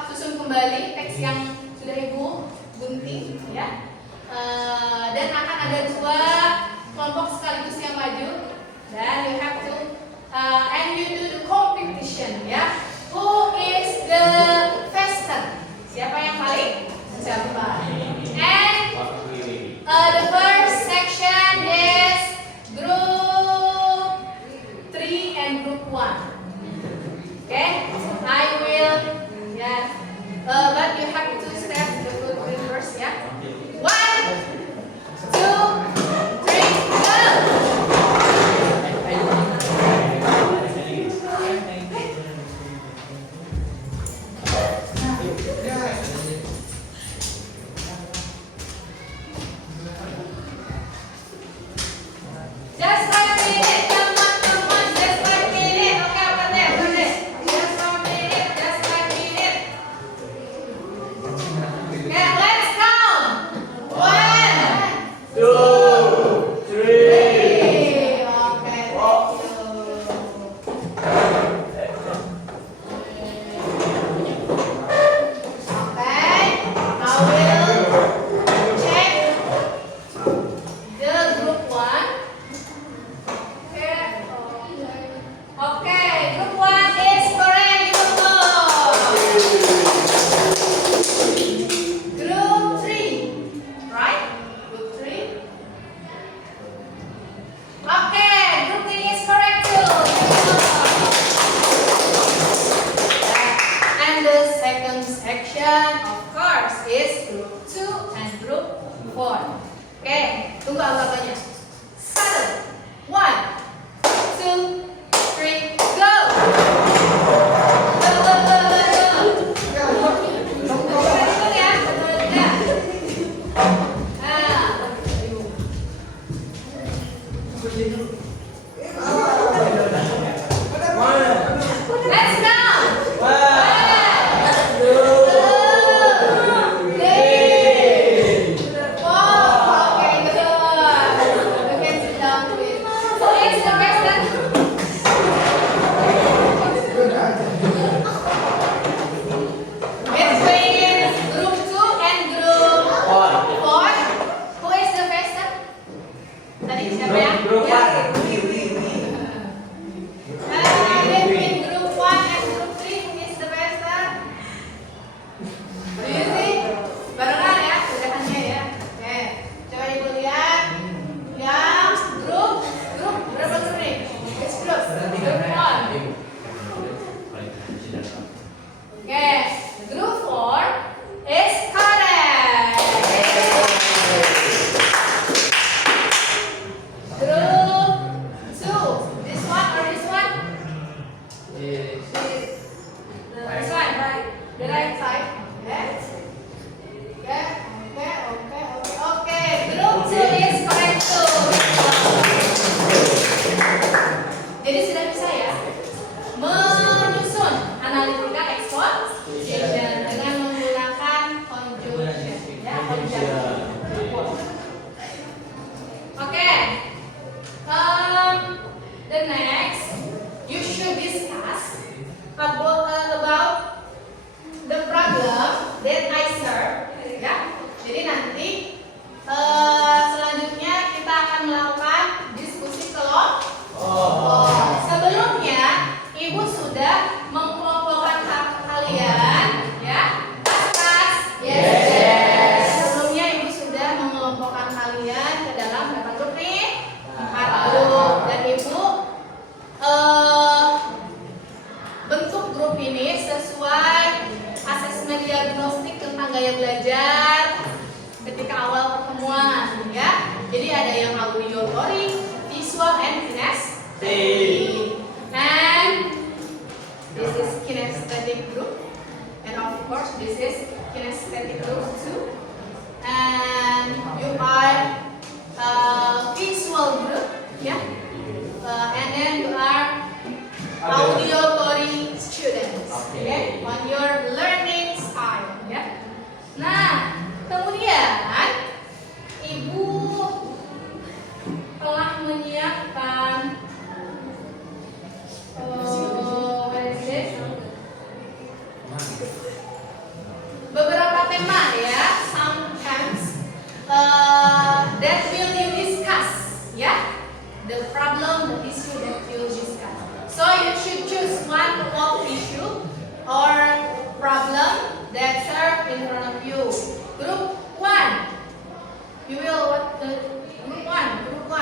susun kembali teks yang sudah ibu gunting ya. Dan akan ada 2 kelompok sekaligus yang maju, dan you have to and you do the competition ya. Who is the faster? Siapa yang paling cepat? And the first section is group 3 and group 1. Okay, I will yes, but you have to step the footprint first ya. 1, 2, 3, go. Just 5 minutes, come on, just 5 minutes. Okay, over there. Just 1 minute, just 5 minutes. Okay, let's count. 1, 2, 3. 3. Okay, thank you. Okay, I will check the group 1. Okay, group 1 is correct. Group 3, right? Group 3. Okay, group 3 is correct too. And the second section, of course, is group 2 and group 4. Okay, tunggu anggapannya. 1, 1, 2, 3, go. Go, go, go, go, go. Hitung ya, betul-betul. Let's go. 1, 2, 3, 4. Okay, good. You can sit down, please. Who is the best? Between group 2 and group 4, who is the best? Tadi siapa ya? Group Ya. 1. Between group 1 and group 3, who is the best? Do you see? Barengan ya, udahannya ya. Oke, coba ibu lihat. Yang grup berapa grup nih? Which group? Group 1. Oke, group 4 is correct. Group 2, this one or this one? Yes. This one, right? The right side. Yes. Okay. Group 2 is correct too. Jadi sudah bisa ya menyusun analitika exposition dengan menggunakan conjunction ya, conjunction. Oke. The next you should discuss about the problem that I serve ya. Jadi nanti selanjutnya kita akan melakukan diskusi kelompok. Sebelumnya ibu sudah mengkelompokkan kalian ya. Atas yes. Sebelumnya ibu sudah mengelompokkan kalian ke dalam berapa grup nih? 4 grup. Dan ibu bentuk grup ini sesuai asesmen diagnostik tentang gaya belajar ketika awal pertemuan ya. Jadi ada yang auditory, visual, and kinesthetic. And this is kinesthetic group, and of course this is kinesthetic group too. And you are visual group, yeah. And then you are auditory students. Okay, on your learning style. that served in front of you. Group 1. You will what the group 1. Group 1.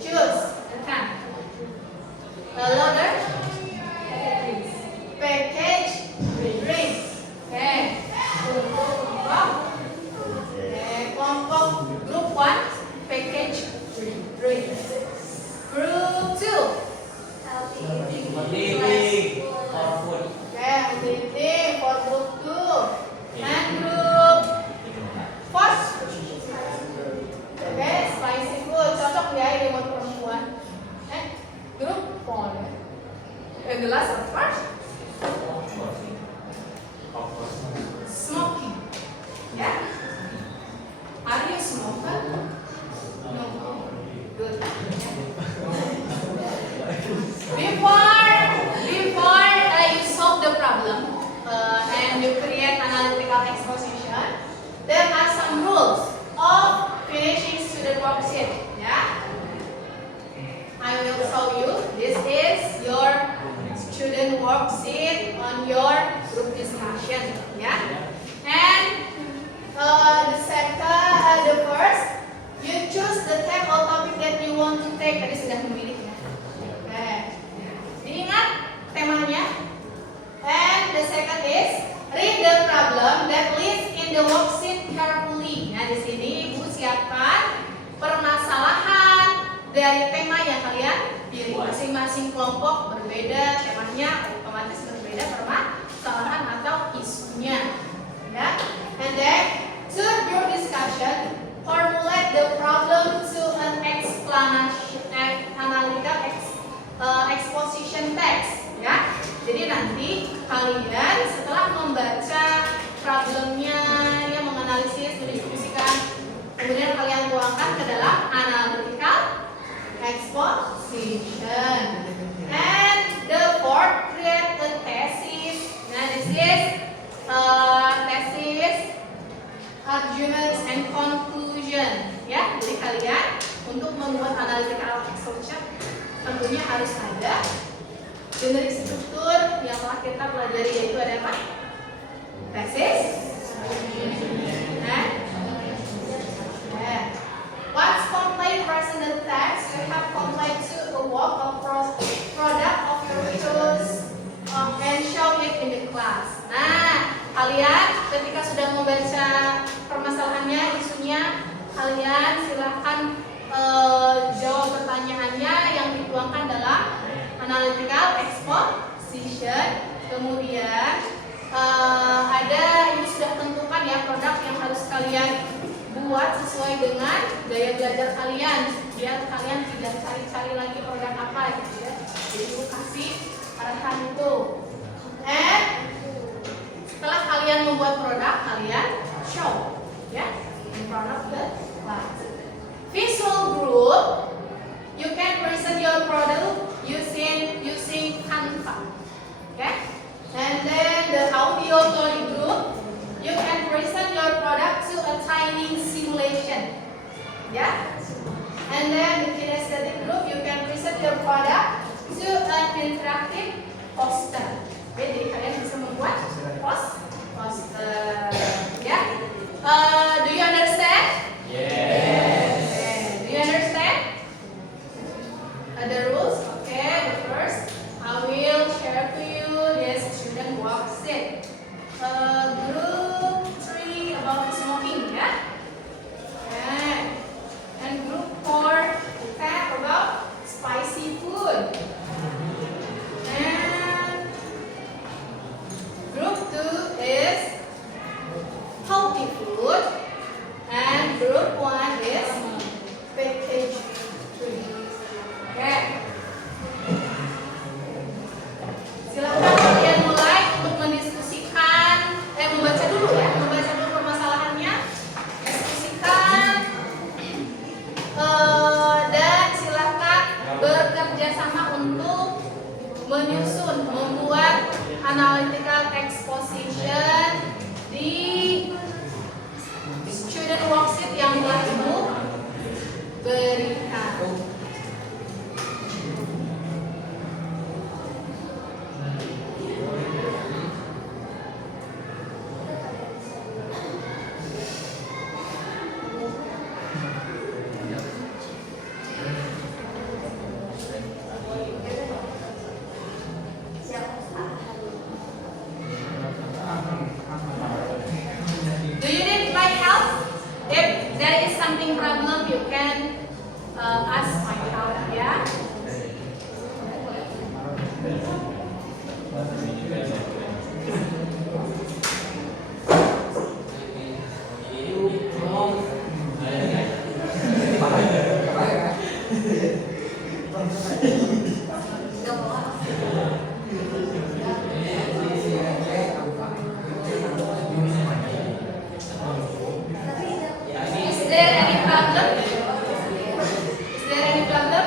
Choose the time. Loader. Package drinks. Okay. Kelompok group 1 package drinks. Group 2. Healthy Living or food. Okay, eating for group 2. And group 4. Oke, spicy food cocok ya ini buat perempuan. Group 4. A glass of first smoking. Ya. Are you smoker? No. Good. Before you solve the problem and you create analytical exposition, there are some rules of finishing student worksheet. Yeah, I will show you. This is your student worksheet on your group discussion. Yeah, and the first, you choose the tag or topic that you want to take. Tadi sudah memilih ya. Oke. Diingat temanya. And the second is read the problem that lists in the worksheet carefully. Nah, di sini Ibu siapkan permasalahan dari tema yang kalian pilih. Masing-masing kelompok berbeda temanya, otomatis berbeda permasalahan atau isunya. Ya. And then to your discussion, formulate the problem to an analytical exposition text. Ya. Jadi nanti kalian setelah membaca problemnya, yang menganalisis, mendiskusikan, kemudian kalian tuangkan ke dalam analytical exposition. And the fourth, create a thesis. Nah, this is thesis, arguments, and conclusion. Ya, jadi kalian untuk membuat analytical exposition tentunya harus ada generic struktur yang telah kita pelajari, yaitu ada apa? Tesis. Once complete present the text, you have complete to a work of product of your choice and show it in the class. Nah, kalian ketika sudah membaca permasalahannya, isunya, kalian silahkan jawab pertanyaannya yang dituangkan dalam analytical exposition. Kemudian ada ini sudah tentukan ya produk yang harus kalian buat sesuai dengan gaya belajar kalian, biar kalian tidak cari-cari lagi produk apa gitu ya. Jadi Ibu kasih arahan itu. Setelah kalian membuat produk, kalian show ya in front of the class. Visual group, you can present your product using Canva. Okay? And then the audio tone group, you can present your product to a tiny simulation. Yeah? And then the kinesthetic group, you can present your product to an interactive poster. Okay, jadi kalian bisa membuat poster. Ya? Do you understand? Yes. Okay. Do you understand? The rules? Okay, the first, I will share to you this student worksheet. Group 3 about smoking, ya? Okay. And group 4 about spicy food. And having problem, you can ask my help, ya. Is there any problem? Is there any problem?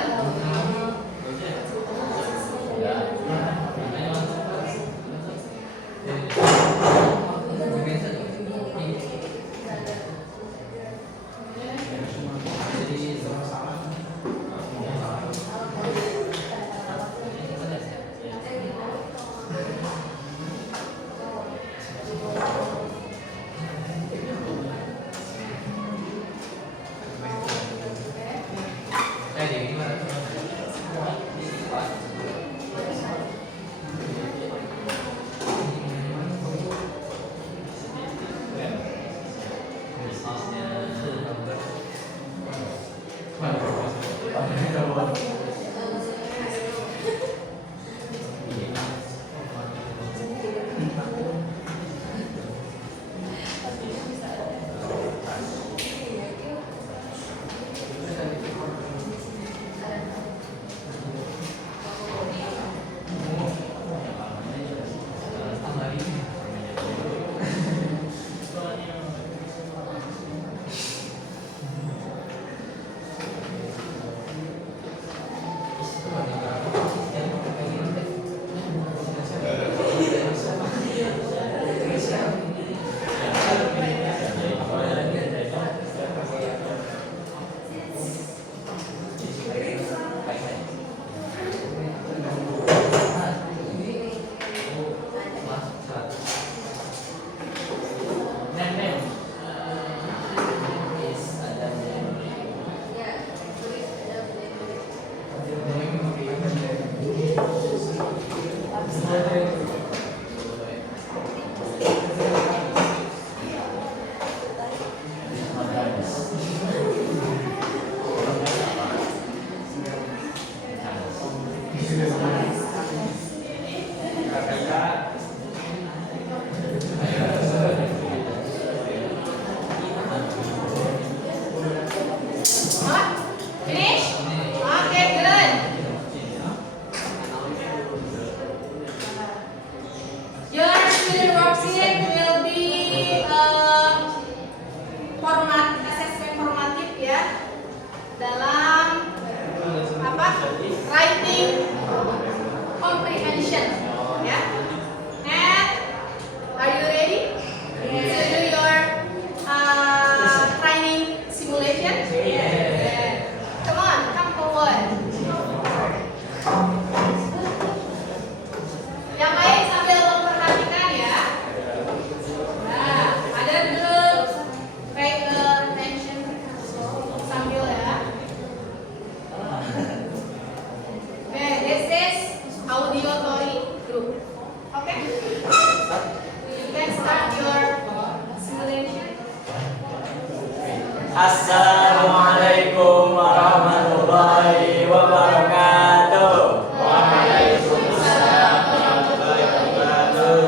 Assalamualaikum warahmatullahi wabarakatuh. Waalaikumsalam warahmatullahi wabarakatuh.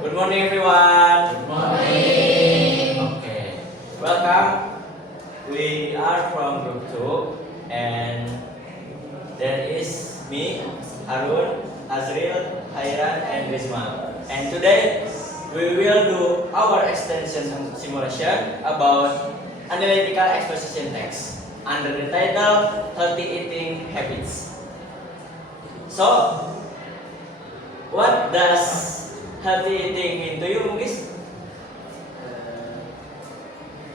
Good morning everyone. Good morning. Okay. Welcome. We are from group 2 and there is me, Harun, Azril, Hairan and Rizma. And today we will do our extension simulation about analytical exposition text under the title Healthy Eating Habits. So, what does healthy eating mean to you, Mugis?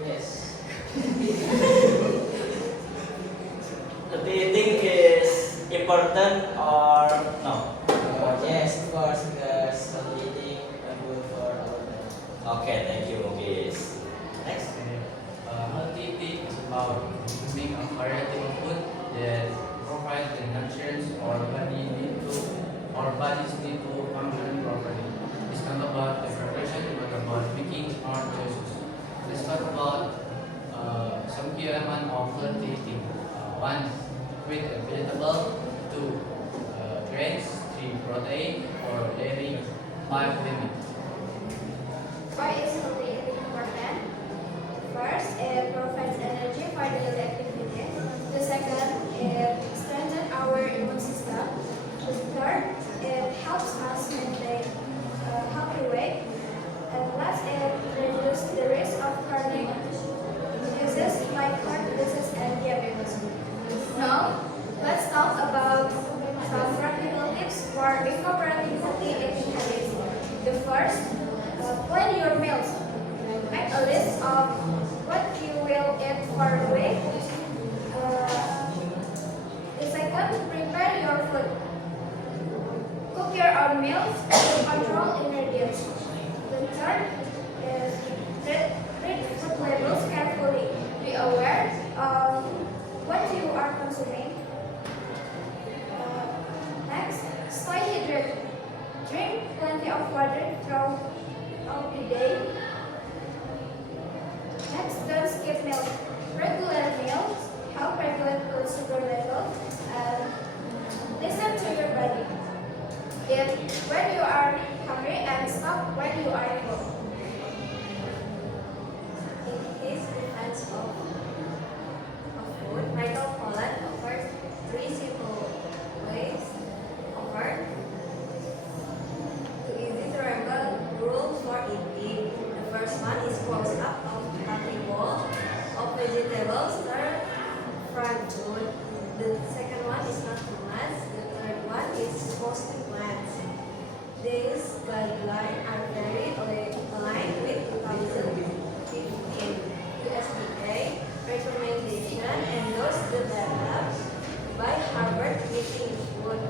Yes. Healthy eating is important or no? Yes, of course, because healthy eating is good for our health. Okay, thank you, Mugis. Next. Healthy eating is about consuming a variety of food that provides the nutrients our bodies need to function properly. It's not about the preparation, but about making smart choices. Let's talk about some key elements first, plan your meals. Make a list of what you will eat for the week. The second, prepare your food. Cook your own meals to control ingredients. The third is read food labels carefully. Be aware of what you are consuming. Next, stay hydrated. Drink plenty of water throughout the day. Next, don't skip meals. Regular meals help regulate blood sugar level and listen to your body. Eat when you are hungry and stop when you are full. In his defense of food, Michael Pollan offers 3 simple ways offered to easy to remember rules for eating. The first one is close up of a bowl of vegetables, fried food. The second one is not too much. The third one is mostly plants. These guidelines are very aligned with 2015 USDA recommendation endorsed developed by Harvard Eating Food,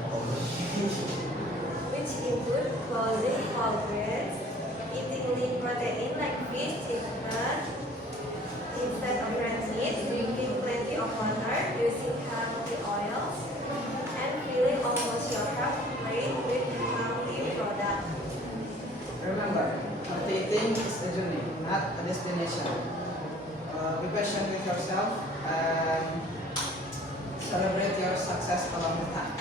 which include closing whole grains, eating lean protein like fish, chicken, instead of red meat, drinking plenty of water, using healthy oils, and filling almost your cup plate with healthy products. Remember, healthy eating is a journey, not a destination. Be patient with yourself and celebrate your success along the time.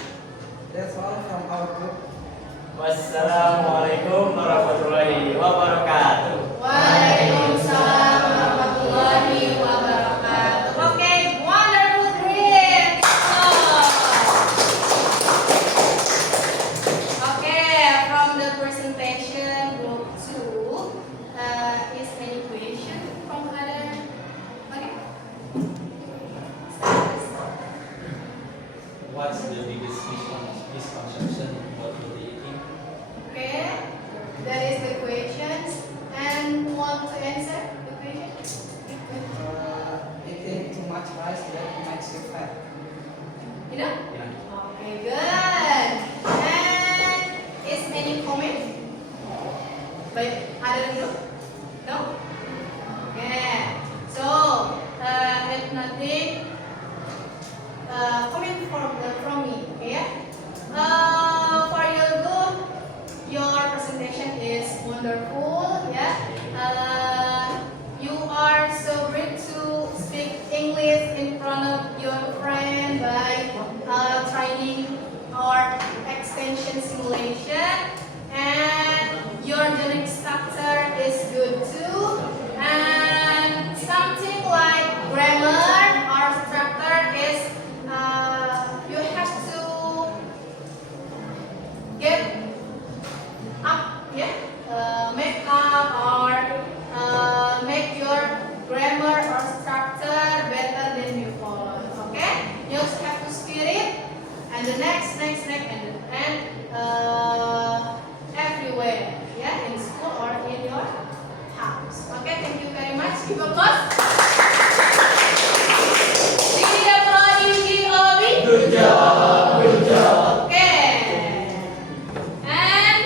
That's all from our group. Wassalamualaikum warahmatullahi wabarakatuh. Waalaikumsalam warahmatullahi wabarakatuh. Okay, wonderful, great. Okay, from the presentation group 2, is any question from other? Okay. What's the biggest misconception about healthy eating? Okay, that is the questions. And who want to answer the question? Eating too much rice that makes you fat. You know? Yeah. Okay, good. And is any comment by other group? No? Okay. So, if nothing, comment from me. Okay? For your group, your presentation is wonderful. Yeah. You are so great to speak English in front of your friend by training or extension simulation, and your Generic structure is good too, and something like grammar or structure is you have to get up, yeah, make up or make your grammar or structure better than before. Okay, you just have to spirit and the next, and everywhere, yeah, in school or in your house. Okay, thank you very much. Give applause. Give applause, give Obi. Good job, good job. Okay. And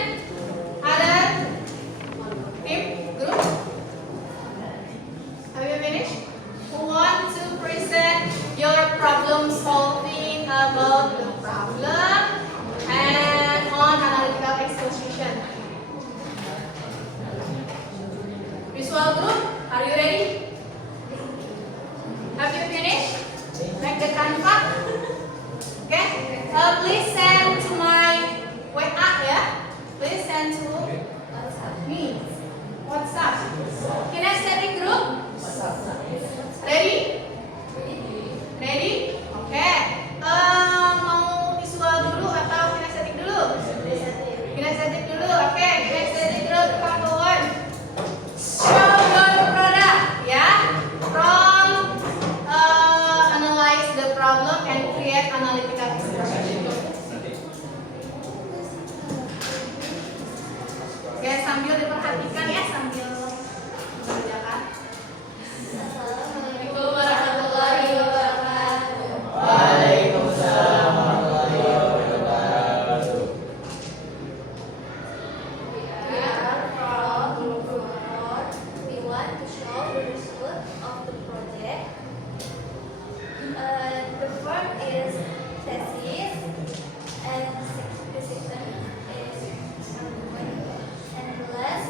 other team group. Have you finished? Who want to present your problem solving about the problem and on analytical exposition? Visual group, are you ready? Have you finished? Like the Canva? Okay? Please send to my WA, yeah? Please send to me. WhatsApp. Can I set a group? Ready? Ready? Okay. Mau visual dulu atau kinesetik dulu? Kinesetik dulu. Oke, kinesetik dulu kawan. Show your product, ya. From analyze the problem and create analytical expression. sambil diperhatikan ya, sambil mengerjakan. Assalamualaikum warahmatullahi wabarakatuh. Waalaikumsalam warahmatullahi wabarakatuh. We are from Group 4. We want to show the result of the project. The first is thesis, and the second is argument, and the last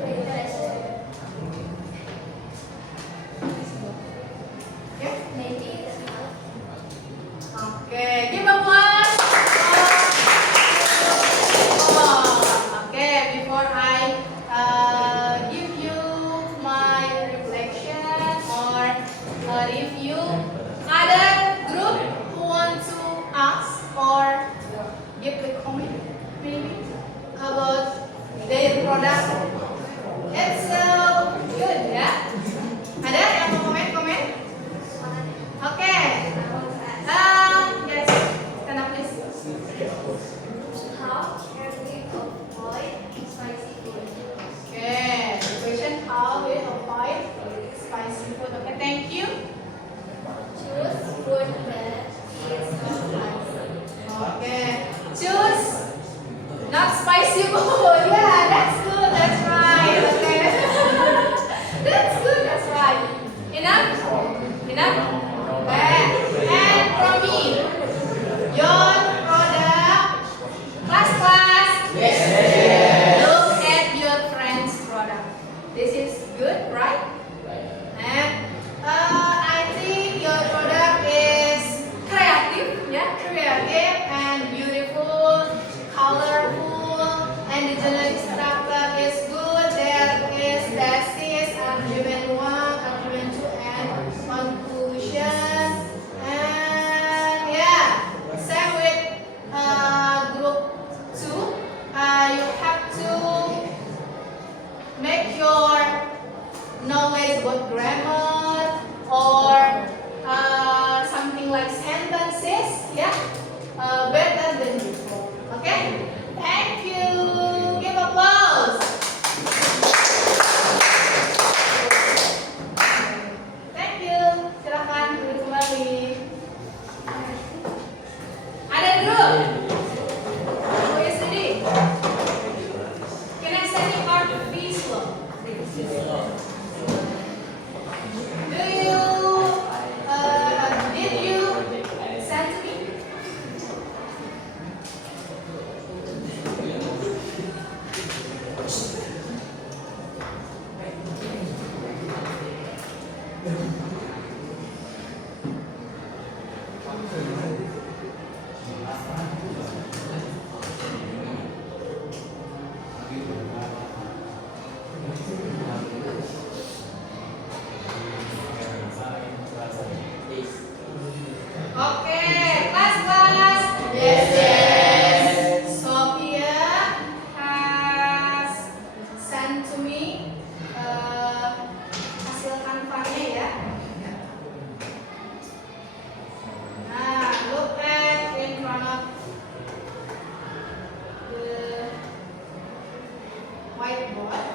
presentation. Ya. Maybe that's all. Oke, give applause. Okay, before I give you my reflection or review, other group who want to ask or give the comment maybe about their product. It's good ya. Ada yang mau komen? Oke. Guys, stand up please. How can we avoid spicy food? Okay, the question how we avoid spicy food. Okay, thank you. Choose food that is not spicy. Okay, choose not spicy food. Yeah, that's good. That's right. Okay, that's good. That's right. Enough. Enough. Okay. And from me, your product. Class. Look at your friend's product. This is good, right? And I think your product is creative, yeah, creative and beautiful, colorful, and the generic structure is good. There is thesis, argument 1, argument 2, and conclusion. And yeah, same with group 2. You have to make your knowledge about grammar or something like sentences, yeah, better than before. Okay? Thank you. Give applause. Thank you. Silakan duduk kembali. Ada group. Who is ready? Can I send you art visual? Do you did you send to me? Oke, kelas. Yes. Sophia has sent to me hasil kanvanya ya. Nah, look at in front of the whiteboard.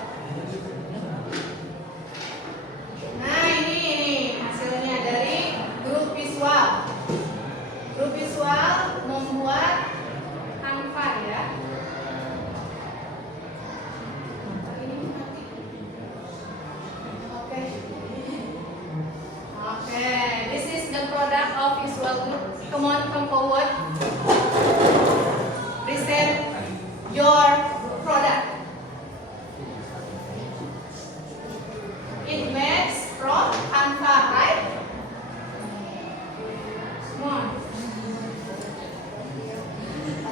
Nah, ini hasilnya dari grup visual. Grup visual membuat Canva ya. Ini mati. Oke. Oke, this is the product of visual group. Come on, come forward. Present your product. It makes from Canva, right? Come on.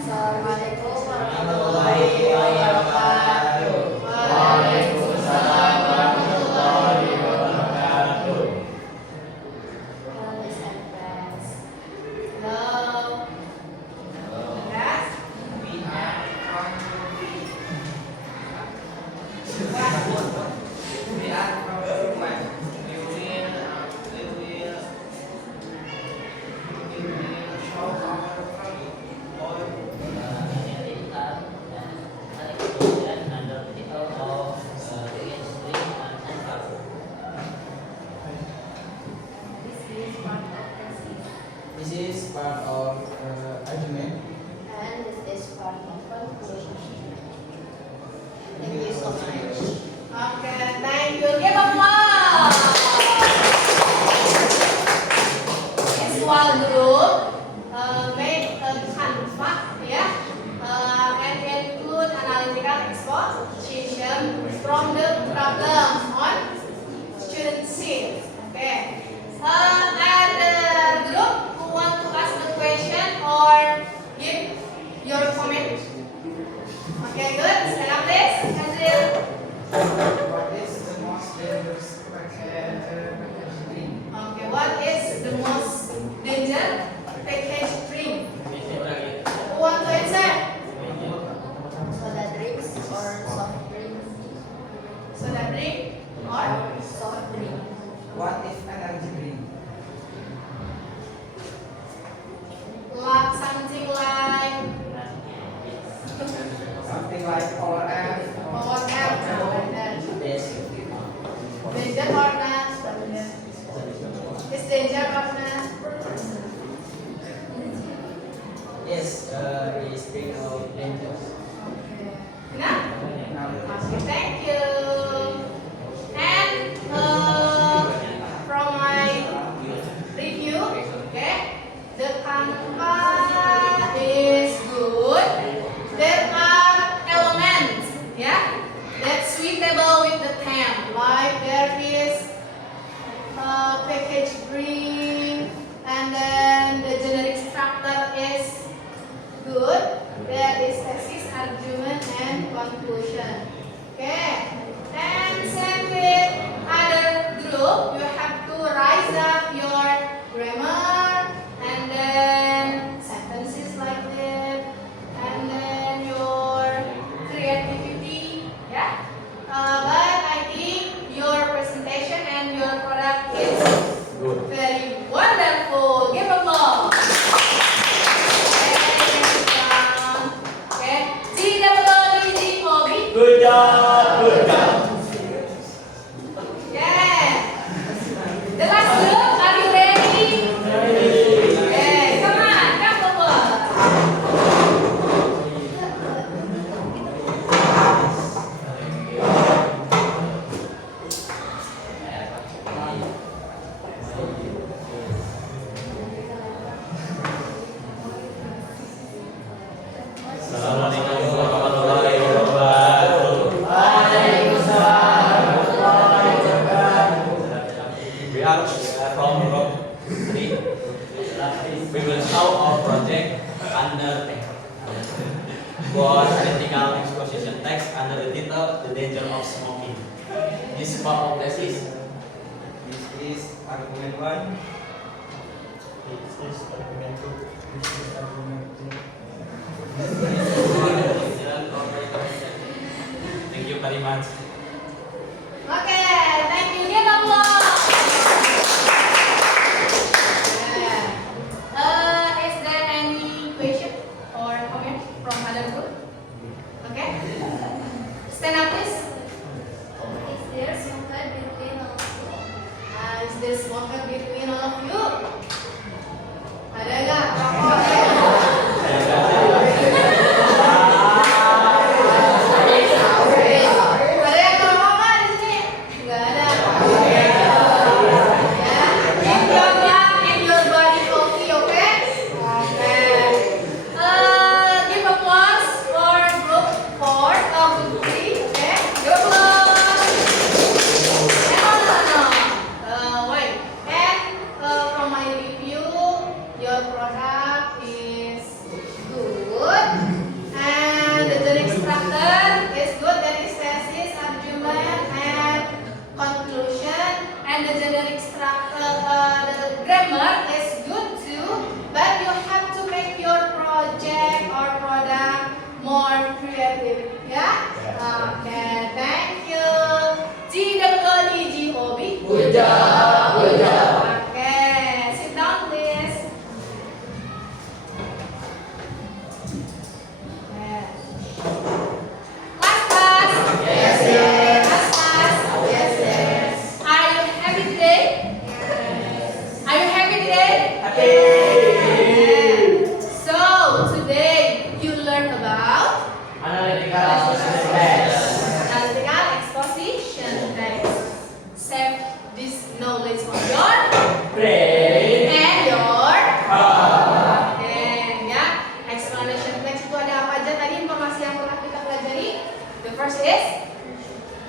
Assalamualaikum Warahmatullahi wabarakatuh. Waalaikumsalam warahmatullahi wabarakatuh. Hello, Miss and friends. Hello. from the problem on student sheet. Okay. And the group who want to ask the question or give your comment. Okay, good. Stand up, please. Hazil. What is the most dangerous package drink? Okay, what is the most dangerous package drink? Who want to answer? Soda drinks or soft drinks? Soda drink or Soft drink. What is energy drink? like something like Something like Power F. power nap, like that. Danger or not? Is danger or not? Yes, is drink of dangerous. Okay. Enough? Now, Okay, thank you. And from my review, okay, the Canva is good. There are elements, yeah, that's suitable with the theme. Like there is package drink, and then the generic structure is good. There is thesis, argument, and conclusion. Okay. And same with other group, you have to rise up your grammar, and then sentences like that, and then your creativity. Yeah. But I think your presentation and your product is Good. very wonderful. Give applause. Okay. G-double-O-D-G-O-B. Good job. Good job. Yeah. The last group, are you ready? Okay, come on, come forward. Assalamualaikum warahmatullahi wabarakatuh. We are from group 3. We will show our project under was critical exposition text under the title The Danger of Smoking. This part of thesis. This is argument 1. This is argument 2. This is argument 3. Thank you very much. Okay, thank you. Give applause. Yeah. Is there any question or comment from other group? Okay. Stand up, please. Is there some kind between all of you? Is there smoker between all of you? Ada nggak? Rokok ada nggak? Ada yang ngerokok nggak di sini? Nggak ada. Ya. Keep your lung and your body healthy, okay? Okay. Give applause for group 4, group 3, okay? Give applause. No. Wait. And from my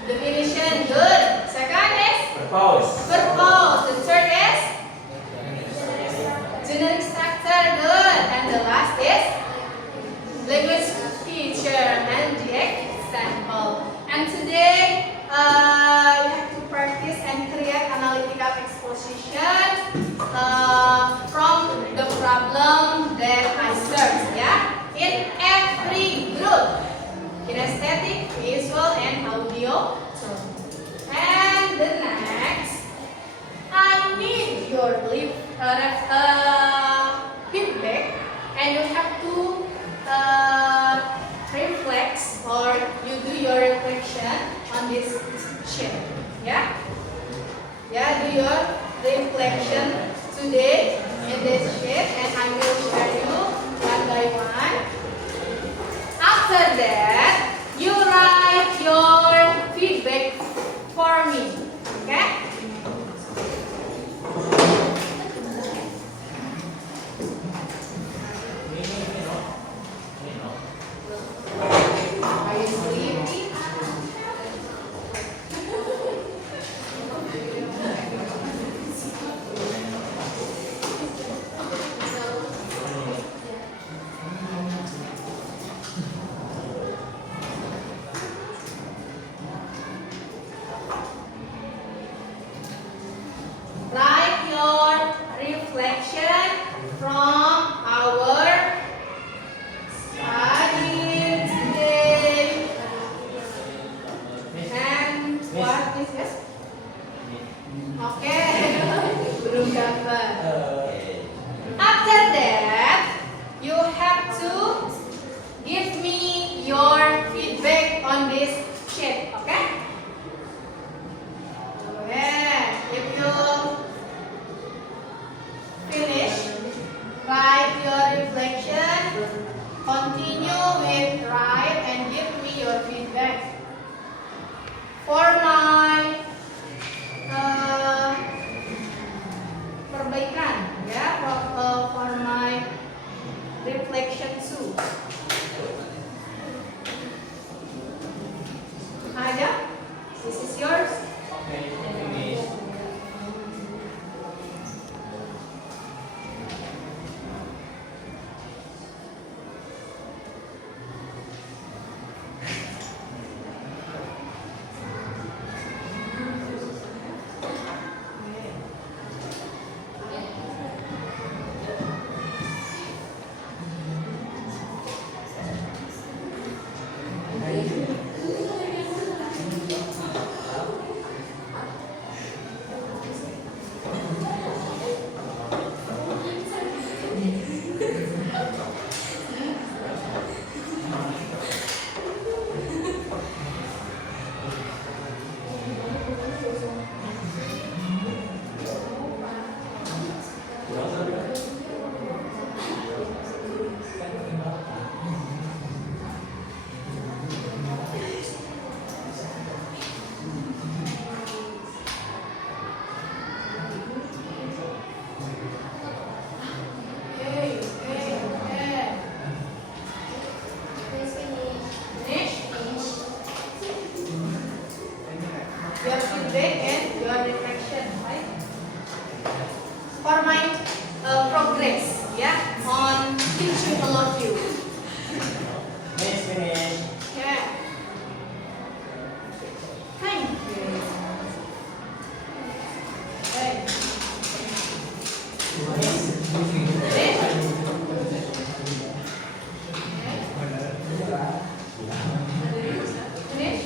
Definition, good. Second is Purpose. purpose. The third is generic structure, good. And the last is language feature and the example. And today we have to practice and create analytical exposition from the problem that I searched. Yeah, in every group, kinesthetic, visual, and audio. And the next, I need your feedback, and you have to reflect or you do your reflection on this sheet. Yeah, do your reflection today in this sheet, and I will share you one by one. After that, you write your feedback for me. Okay? Are you sleepy? Write your reflection from our study today. And what is this? Okay, belum dapat. After that, you have to give me your feedback on this sheet. Okay? If you finish, write your reflection, continue with write and give me your feedback. For my perbaikan, ya, for my reflection too. Ada? This is yours. Okay, finish. Your feedback and your reflection, right? For my progress, yeah, on teaching all of you. Finish. Yeah. Thank you. Hey. Finish?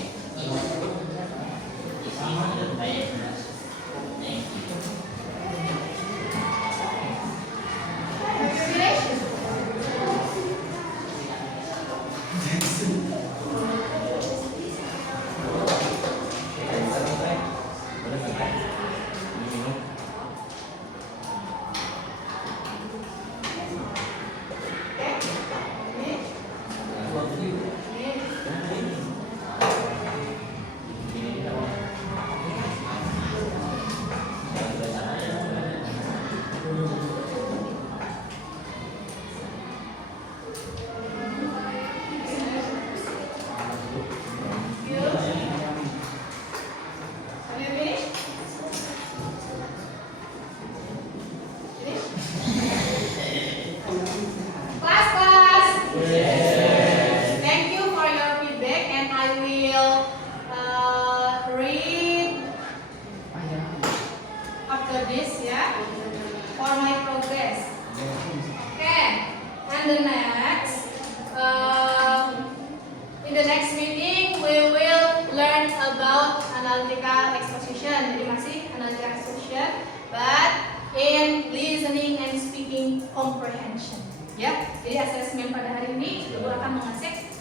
analytical exposition. Jadi masih analytical exposition, but in listening and speaking comprehension. Ya, jadi asesmen pada hari ini Ibu akan mengecek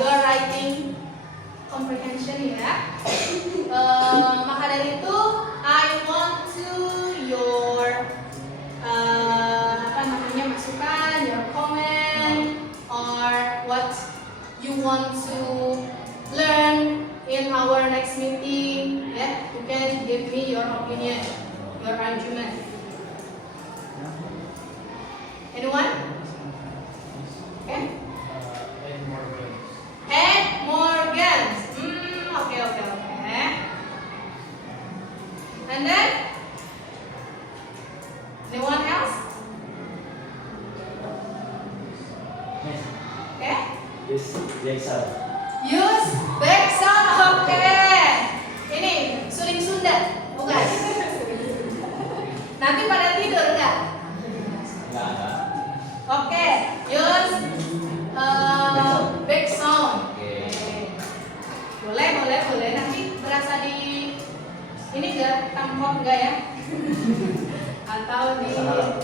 your writing comprehension ya. Maka dari itu, I want to your masukan, your comment, or what you want to learn in our next meeting. Yeah, you can give me your opinion, your argument. Anyone? Okay. And more games. Add more games. Okay. And then, anyone else? Okay. Use Jackson. Use backsound. Okay. Ini suling Sunda, bukan? Nanti pada tidur nggak? Enggak. Oke. Use backsound. Oke. Boleh. Nanti berasa di ini enggak tampok enggak ya? Atau di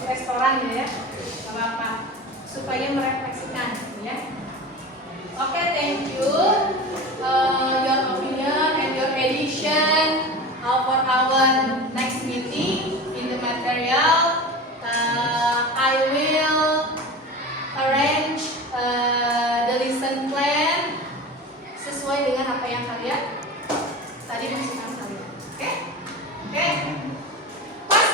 restoran ya? Gak apa-apa. Supaya merefleksikan ya. Oke, thank you. Your opinion and your addition for our next meeting in the material. I will arrange the lesson plan sesuai dengan apa yang kalian tadi maksudkan kalian. Oke? Pas.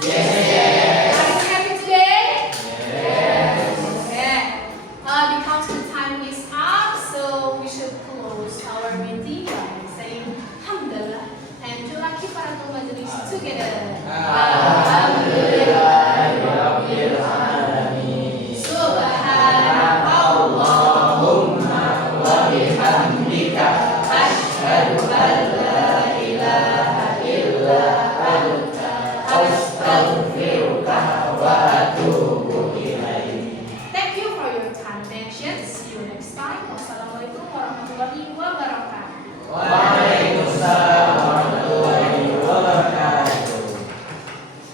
Yes. Are you happy today? Yes. Okay. Because the time is up, so we should close our meeting by saying Alhamdulillah and Julakiparatul Majlis together. Alhamdulillahirabbil alamin. Subhanakallahumma wa bihamdika asyhadu an la ilaha illa anta astaghfiruka wa atubu ilaik. Thank you for your time and attention. See you next time. Wassalamualaikum